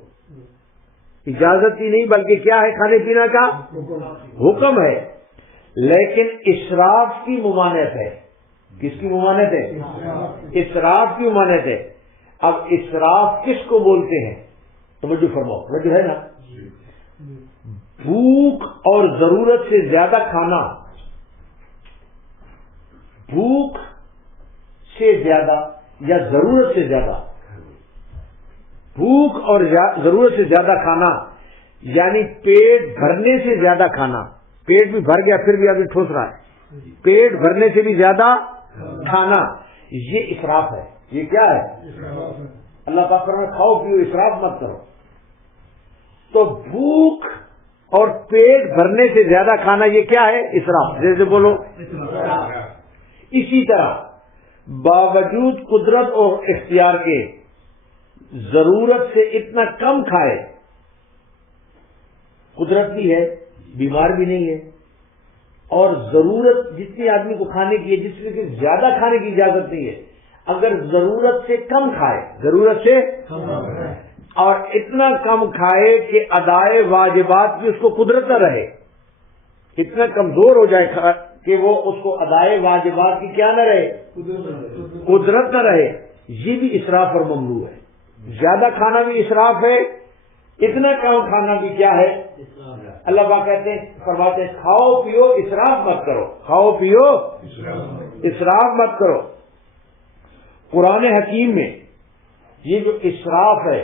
اجازت ہی نہیں بلکہ کیا ہے؟ کھانے پینا کا حکم ہے. لیکن اسراف کی ممانعت ہے. کس کی ممانعت ہے؟ اسراف کی ممانعت ہے. اب اسراف کس کو بولتے ہیں؟ توجہ فرماؤ، توجہ ہے نا. بھوک اور ضرورت سے زیادہ کھانا، بھوک سے زیادہ یا ضرورت سے زیادہ، بھوک اور ضرورت سے زیادہ کھانا یعنی پیٹ بھرنے سے زیادہ کھانا. پیٹ بھی بھر گیا پھر بھی آدمی ٹھوس رہا ہے، پیٹ بھرنے سے بھی زیادہ کھانا، یہ اسراف ہے. یہ کیا ہے؟ اللہ پاک فرماتا ہے کھاؤ پیو، اسراف مت کرو. تو بھوک اور پیٹ بھرنے سے زیادہ کھانا یہ کیا ہے؟ اسراف. جیسے بولو. اسی طرح باوجود قدرت اور اختیار کے ضرورت سے اتنا کم کھائے، قدرت بھی ہے، بیمار بھی نہیں ہے، اور ضرورت جتنی آدمی کو کھانے کی ہے جس میں کہ زیادہ کھانے کی اجازت نہیں ہے، اگر ضرورت سے کم کھائے، ضرورت سے اور اتنا کم کھائے کہ ادائے واجبات کی اس کو قدرت نہ رہے، اتنا کمزور ہو جائے کہ وہ اس کو ادائے واجبات کی کیا نہ رہے؟ قدرت نہ رہے، یہ بھی اسراف اور ممنوع ہے. زیادہ کھانا بھی اسراف ہے، اتنا کم کھانا بھی کیا ہے؟ اللہ پاک کہتے ہیں، فرماتے ہیں کھاؤ پیو اسراف مت کرو، کھاؤ پیو اسراف مت کرو. قرآن حکیم میں یہ جو اسراف ہے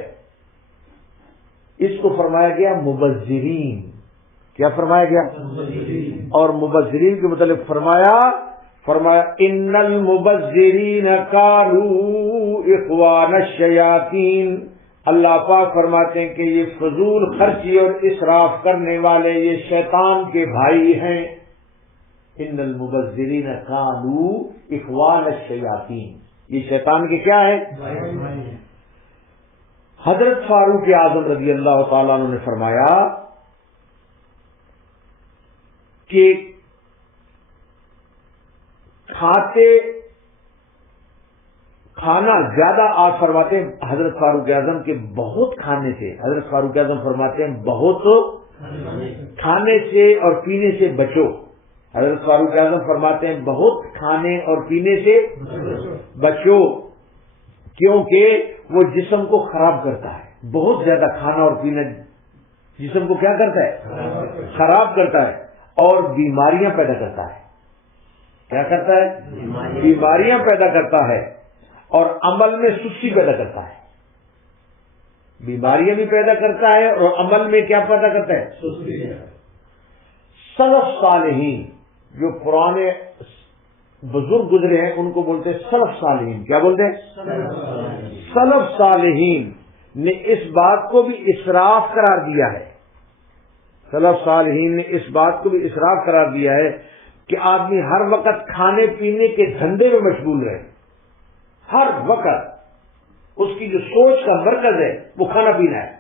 اس کو فرمایا گیا مبذرین. کیا فرمایا گیا؟ اور مبذرین کے متعلق فرمایا ان المبذرین کانوا اخوان الشیاطین. اللہ پاک فرماتے ہیں کہ یہ فضول خرچی اور اسراف کرنے والے یہ شیطان کے بھائی ہیں. ان المبذرین کانوا اخوان الشیاطین، یہ شیطان کے کیا ہے؟ حضرت فاروق اعظم رضی اللہ تعالیٰ عنہ نے فرمایا کہ کھانا زیادہ آج فرماتے ہیں حضرت فاروق اعظم کے بہت کھانے سے، حضرت فاروق اعظم فرماتے ہیں بہت کھانے سے اور پینے سے بچو. حضرت فاروق اعظم فرماتے ہیں بہت کھانے اور پینے سے بچو، کیونکہ وہ جسم کو خراب کرتا ہے. بہت زیادہ کھانا اور پینا جسم کو کیا کرتا ہے؟ خراب کرتا ہے اور بیماریاں پیدا کرتا ہے. کیا کرتا ہے؟ بیماریاں پیدا کرتا ہے اور عمل میں سستی پیدا کرتا ہے. بیماریاں بھی پیدا کرتا ہے اور عمل میں کیا پیدا کرتا ہے؟ سستی. سلف صالحین جو پرانے بزرگ گزرے ہیں ان کو بولتے ہیں سلف صالحین. کیا بولتے ہیں؟ سلف صالحین نے اس بات کو بھی اسراف قرار دیا ہے. سلف صالحین نے اس بات کو بھی اسراف قرار دیا ہے کہ آدمی ہر وقت کھانے پینے کے دھندے میں مشغول رہے. ہر وقت اس کی جو سوچ کا مرکز ہے وہ کھانا پینا ہے.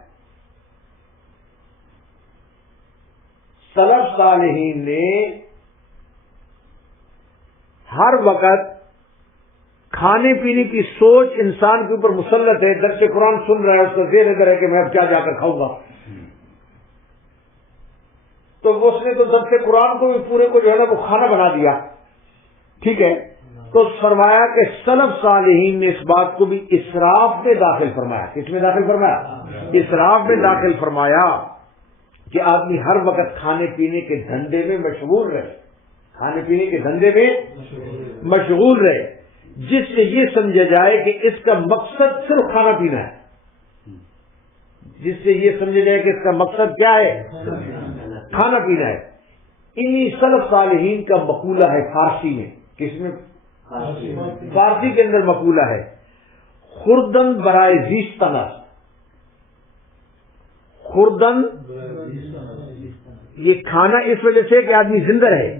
سلف صالحین نے ہر وقت کھانے پینے کی سوچ انسان کے اوپر مسلط ہے. درس قرآن سن رہا ہے، اس کا ذہن ادھر ہے کہ میں اب کیا جا کر کھاؤں گا، تو اس نے تو درس قرآن کو بھی پورے کو جو ہے نا وہ کھانا بنا دیا. ٹھیک ہے، تو فرمایا کہ سلف صالحین نے اس بات کو بھی اسراف میں داخل فرمایا. کس میں داخل فرمایا؟ اسراف میں داخل فرمایا. کہ آدمی ہر وقت کھانے پینے کے دھندے میں مشغول رہے، کھانے پینے کے دھندے میں مشغول رہے، جس سے یہ سمجھا جائے کہ اس کا مقصد صرف کھانا پینا ہے، جس سے یہ سمجھا جائے کہ اس کا مقصد کیا ہے، کھانا پینا ہے۔ انہی سلف صالحین کا مقولہ ہے فارسی میں، کس میں؟ فارسی کے اندر مقولہ ہے، خوردن برائے زیستن است، خوردن یہ کھانا اس وجہ سے کہ آدمی زندہ رہے،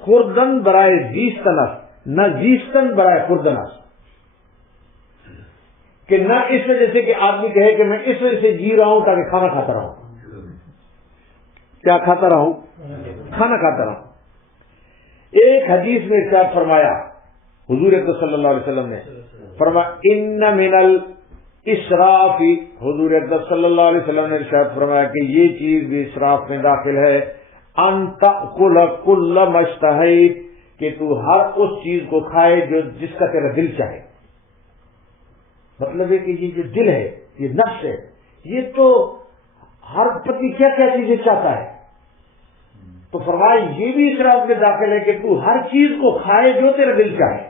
خوردن برائے زیستن است، نہ زیستن برائے خوردن است، کہ نہ اس وجہ سے کہ آدمی کہے کہ میں اس وجہ سے جی رہا ہوں تاکہ کھانا کھاتا رہوں، کیا کھاتا رہوں؟ کھانا کھاتا رہوں۔ ایک حدیث میں ارشاد فرمایا حضور اکرم صلی اللہ علیہ وسلم نے، فرمایا ان من الاسراف، حضور اکرم صلی اللہ علیہ وسلم نے ارشاد فرمایا کہ یہ چیز بھی اسراف میں داخل ہے، ان تأکل کل ما اشتہیت، کہ تو ہر اس چیز کو کھائے جو جس کا تیرا دل چاہے۔ مطلب ہے کہ یہ جو دل ہے، یہ نفس ہے، یہ تو ہر پتی کیا کیا چیزیں چاہتا ہے، تو فرمایا یہ بھی اسراف میں داخل ہے کہ تو ہر چیز کو کھائے جو تیرا دل چاہے۔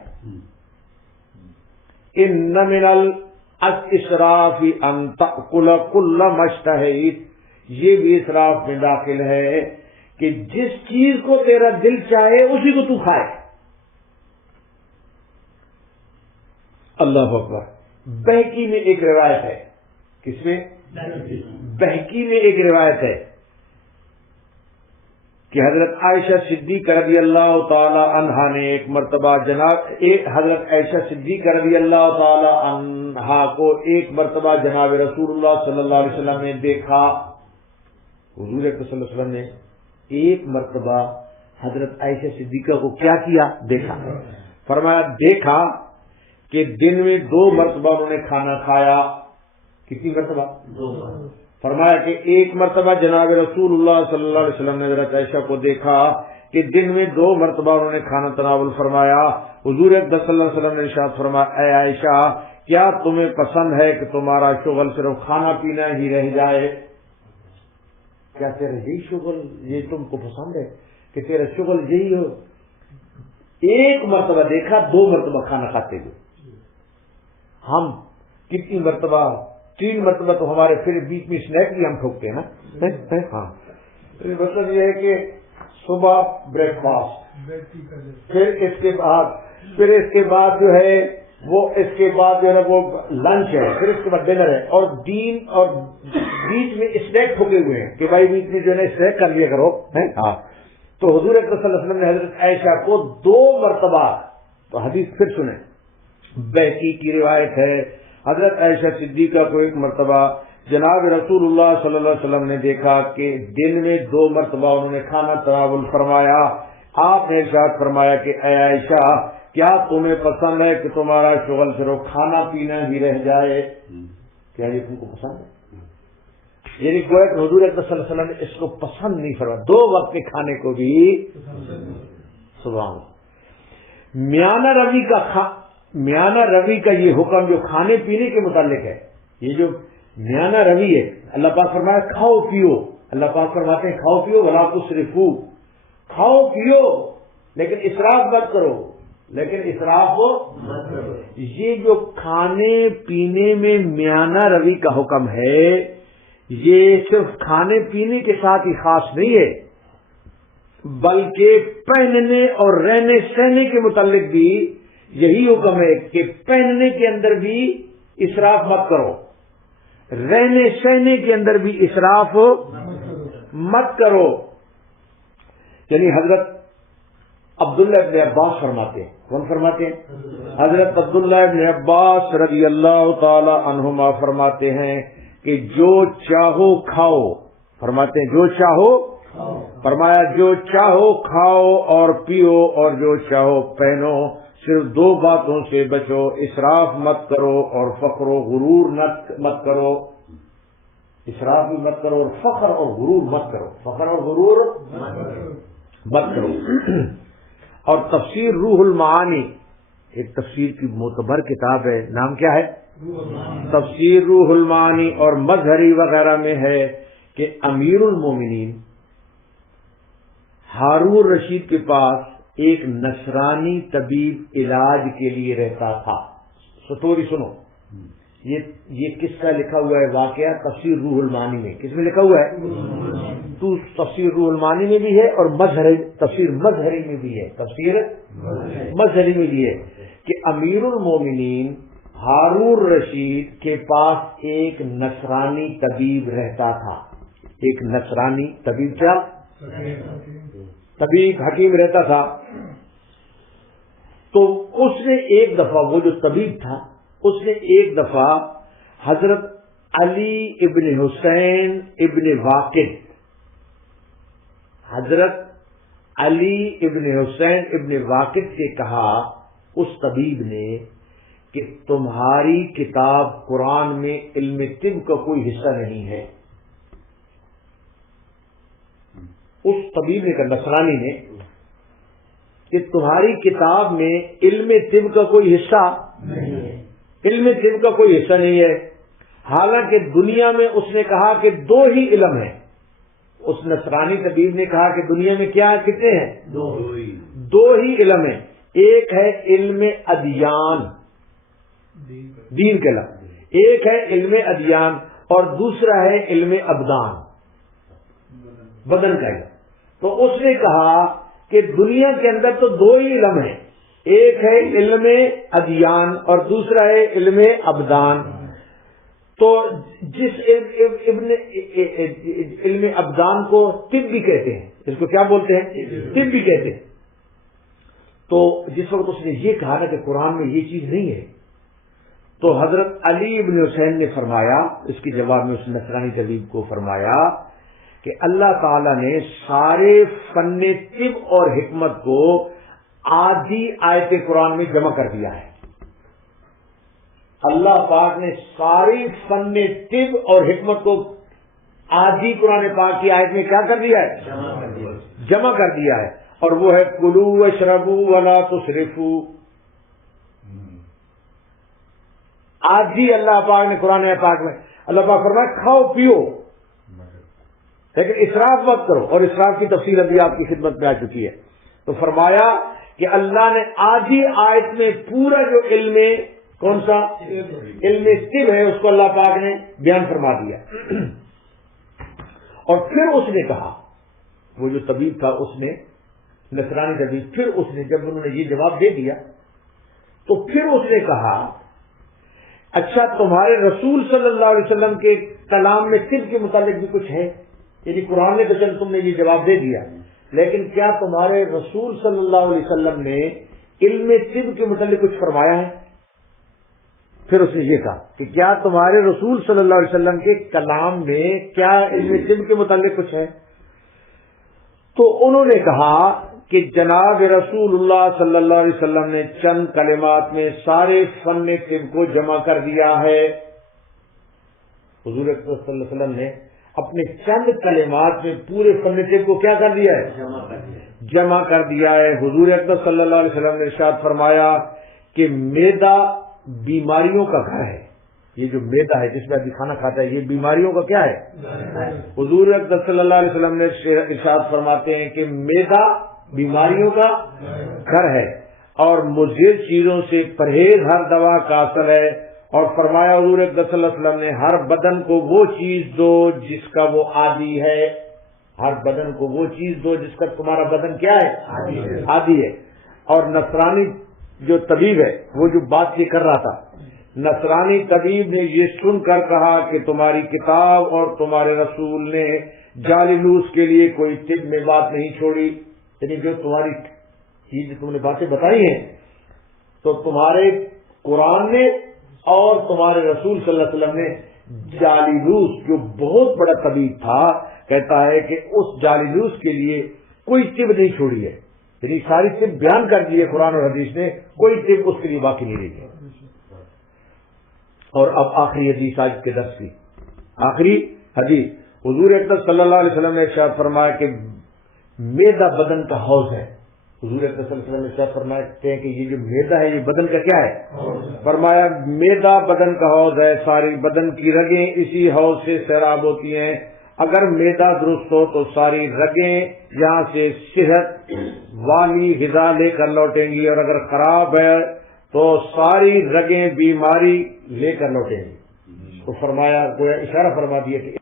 ان من الاسراف ان تأکل کل ما اشتہیت، یہ بھی اسراف میں داخل ہے کہ جس چیز کو تیرا دل چاہے اسی کو تو کھائے۔ اللہ اکبر۔ بہقی میں ایک روایت ہے، کس میں؟ بہقی میں ایک روایت ہے کہ حضرت عائشہ صدیقہ رضی اللہ تعالی عنہا نے ایک مرتبہ حضرت عائشہ صدیقہ رضی اللہ تعالی عنہا کو ایک مرتبہ جناب رسول اللہ صلی اللہ علیہ وسلم نے دیکھا، حضور اکرم صلی اللہ علیہ وسلم نے ایک مرتبہ حضرت عائشہ صدیقہ کو کیا کیا؟ دیکھا۔ فرمایا دیکھا کہ دن میں 2 مرتبہ انہوں نے کھانا کھایا۔ کتنی مرتبہ؟ 2 مرتبہ۔ فرمایا کہ ایک مرتبہ جناب رسول اللہ صلی اللہ علیہ وسلم نے حضرت عائشہ کو دیکھا کہ دن میں 2 مرتبہ انہوں نے کھانا تناول فرمایا۔ حضور اکرم صلی اللہ علیہ وسلم نے ارشاد فرمایا اے عائشہ، کیا تمہیں پسند ہے کہ تمہارا شغل صرف کھانا پینا ہی رہ جائے؟ کیا تیرا یہی شغل، یہ تم کو پسند ہے کہ تیرا شغل یہی ہو؟ ایک مرتبہ دیکھا 2 مرتبہ کھانا کھاتے ہوئے، ہم کتنی مرتبہ؟ 3 مرتبہ تو ہمارے پھر بیچ میں اسنیک بھی ہم ٹھوکتے ہیں نا۔ ہاں، مطلب یہ ہے کہ صبح بریک فاسٹ، پھر اس کے بعد جو ہے وہ اس کے بعد جو ہے وہ لنچ ہے، پھر اس کے بعد ڈنر ہے، اور بیچ میں اسنیک ٹھوکے ہوئے ہیں کہ بھائی بیچ میں جو ہے نا اسنیک کر لیا کرو۔ ہاں، تو حضور اکرم صلی اللہ علیہ وسلم نے حضرت عائشہ کو 2 مرتبہ، تو حدیث پھر سنیں، بہقی کی روایت ہے، حضرت عائشہ صدیقہ کو ایک مرتبہ جناب رسول اللہ صلی اللہ علیہ وسلم نے دیکھا کہ دن میں 2 مرتبہ انہوں نے کھانا تناول فرمایا۔ آپ نے ارشاد فرمایا کہ اے عائشہ، کیا تمہیں پسند ہے کہ تمہارا شغل صرف کھانا پینا ہی رہ جائے؟ کیا یہ تم کو پسند ہے؟ یعنی گویا کہ حضور اکرم صلی اللہ علیہ وسلم نے اس کو پسند نہیں فرمایا، 2 وقت کے کھانے کو بھی۔ سبحان اللہ۔ میانہ روی کا یہ حکم جو کھانے پینے کے متعلق ہے، یہ جو میانہ روی ہے، اللہ پاک فرمایا کھاؤ پیو، اللہ پاک فرماتے ہیں کھاؤ پیو ولا تسرفو، کھاؤ پیو لیکن اسراف مت کرو، یہ جو کھانے پینے میں میانہ روی کا حکم ہے، یہ صرف کھانے پینے کے ساتھ ہی خاص نہیں ہے، بلکہ پہننے اور رہنے سہنے کے متعلق بھی یہی حکم ہے کہ پہننے کے اندر بھی اسراف مت کرو، رہنے سہنے کے اندر بھی اسراف مت کرو۔ یعنی حضرت عبداللہ ابن عباس فرماتے ہیں، کون فرماتے ہیں؟ حضرت عبداللہ ابن عباس رضی اللہ تعالی عنہما فرماتے ہیں کہ جو چاہو کھاؤ، فرماتے ہیں جو چاہو، فرمایا جو چاہو کھاؤ اور پیو اور جو چاہو پہنو، صرف 2 باتوں سے بچو، اسراف مت کرو اور فخر و غرور مت کرو، اسراف بھی مت کرو اور فخر اور غرور مت کرو، فخر اور غرور مت کرو۔ اور تفسیر روح المعانی ایک تفسیر کی معتبر کتاب ہے، نام کیا ہے؟ تفسیر روح المعانی، اور مظہری وغیرہ میں ہے کہ امیر المومنین ہارون رشید کے پاس ایک نصرانی طبیب علاج کے لیے رہتا تھا. سٹوری سنو. یہ قصہ لکھا ہوا ہے واقعہ تفسیر روح المعانی میں. کس میں لکھا ہوا ہے؟ تو تفسیر روح المعانی میں بھی ہے اور تفسیر مظہری میں بھی ہے. تفسیر مظہری میں بھی ہے کہ امیر المومنین ہارون رشید کے پاس ایک نصرانی طبیب رہتا تھا. ایک نصرانی طبیب، کیا طبیب حکیم رہتا تھا. تو اس نے ایک دفعہ، وہ جو طبیب تھا، اس نے ایک دفعہ حضرت علی ابن حسین ابن واقد، حضرت علی ابن حسین ابن واقد سے کہا، اس طبیب نے، کہ تمہاری کتاب قرآن میں علم طب کا کوئی حصہ نہیں ہے. اس طبیب نے کہا، نصرانی نے، کہ تمہاری کتاب میں علم طب کا کوئی حصہ نہیں ہے. علم طب کا کوئی حصہ نہیں ہے. حالانکہ دنیا میں اس نے کہا کہ دو ہی علم ہیں. اس نصرانی طبیب نے کہا کہ دنیا میں کیا کتنے ہیں؟ دو ہی علم ہیں. ایک ہے علم ادیان، دین کا علم. ایک ہے علم ادیان اور دوسرا ہے علم ابدان، بدن کا علم. تو اس نے کہا کہ دنیا کے اندر تو دو ہی علم ہیں، ایک ہے علم ادیان اور دوسرا ہے علم ابدان. تو جس علم ابدان کو طب بھی کہتے ہیں، اس کو کیا بولتے ہیں؟ طب بھی کہتے ہیں. تو جس وقت اس نے یہ کہا نا کہ قرآن میں یہ چیز نہیں ہے، تو حضرت علی ابن حسین نے فرمایا، اس کے جواب میں اس نصرانی طبیب کو فرمایا کہ اللہ تعالیٰ نے سارے فن طب اور حکمت کو آدھی آیت قرآن میں جمع کر دیا ہے. اللہ پاک نے ساری فن طب اور حکمت کو آدھی قرآن پاک کی آیت میں کیا کر دیا ہے؟ جمع کر دیا ہے. اور وہ ہے کلوا واشربوا ولا تسرفوا. آدھی اللہ پاک نے قرآن پاک میں اللہ پاک فرمایا کھاؤ پیو لیکن اسراف مت کرو، اور اسراف کی تفصیل ابھی آپ کی خدمت میں آ چکی ہے. تو فرمایا کہ اللہ نے آدھی آیت میں پورا جو علم، کون سا علم طب ہے، اس کو اللہ پاک نے بیان فرما دیا. اور پھر اس نے کہا، وہ جو طبیب تھا، اس نے نصرانی طبیب، پھر اس نے جب انہوں نے یہ جواب دے دیا تو پھر اس نے کہا، اچھا تمہارے رسول صلی اللہ علیہ وسلم کے کلام میں طب کے متعلق بھی کچھ ہے؟ یعنی قرآن نے تو چل تم نے یہ جواب دے دیا، لیکن کیا تمہارے رسول صلی اللہ علیہ وسلم نے علم طب کے متعلق کچھ فرمایا ہے؟ پھر اس نے یہ کہا کہ کیا تمہارے رسول صلی اللہ علیہ وسلم کے کلام میں کیا علم طب کے متعلق کچھ ہے؟ تو انہوں نے کہا کہ جناب رسول اللہ صلی اللہ علیہ وسلم نے چند کلمات میں سارے فن طب کو جمع کر دیا ہے. حضور اکرم صلی اللہ علیہ وسلم نے اپنے چند کلمات میں پورے فن طب کو کیا کر دیا ہے؟ جمع کر دیا ہے. حضور اکرم صلی اللہ علیہ وسلم نے ارشاد فرمایا کہ معدہ بیماریوں کا گھر ہے. یہ جو معدہ ہے جس میں آدمی کھانا کھاتا ہے، یہ بیماریوں کا کیا ہے؟ حضور اکرم صلی اللہ علیہ وسلم نے ارشاد فرماتے ہیں کہ معدہ بیماریوں کا گھر ہے اور مضر چیزوں سے پرہیز ہر دوا کا اصل ہے. اور فرمایا حضور اکرم صلی اللہ علیہ وسلم نے، ہر بدن کو وہ چیز دو جس کا وہ عادی ہے. ہر بدن کو وہ چیز دو جس کا تمہارا بدن کیا ہے؟ عادی ہے. اور نصرانی جو طبیب ہے، وہ جو بات یہ کر رہا تھا، نصرانی طبیب نے یہ سن کر کہا کہ تمہاری کتاب اور تمہارے رسول نے جالینوس کے لیے کوئی طب میں بات نہیں چھوڑی. یعنی جو تمہاری چیز تم نے باتیں بتائی ہیں، تو تمہارے قرآن نے اور تمہارے رسول صلی اللہ علیہ وسلم نے جالینوس جو بہت بڑا طبیب تھا، کہتا ہے کہ اس جالینوس کے لیے کوئی طب نہیں چھوڑی ہے. یعنی ساری طب بیان کر دی ہے قرآن اور حدیث نے، کوئی طب اس کے لیے باقی نہیں رہی ہے. اور اب آخری حدیث آج کے درس کی آخری حدیث، حضور اکرم صلی اللہ علیہ وسلم نے ارشاد فرمایا کہ معدہ بدن کا حوض ہے. حضور اکرم صلی اللہ علیہ وسلم نے ارشاد فرماتے ہیں کہ یہ جو معدہ ہے یہ بدن کا کیا ہے؟ فرمایا معدہ بدن کا حوض ہے، ساری بدن کی رگیں اسی حوض سے سیراب ہوتی ہیں اگر معدہ درست ہو تو ساری رگیں یہاں سے صحت والی غذا لے کر لوٹیں گی، اور اگر خراب ہے تو ساری رگیں بیماری لے کر لوٹیں گی. تو فرمایا، گویا اشارہ فرما دیا کہ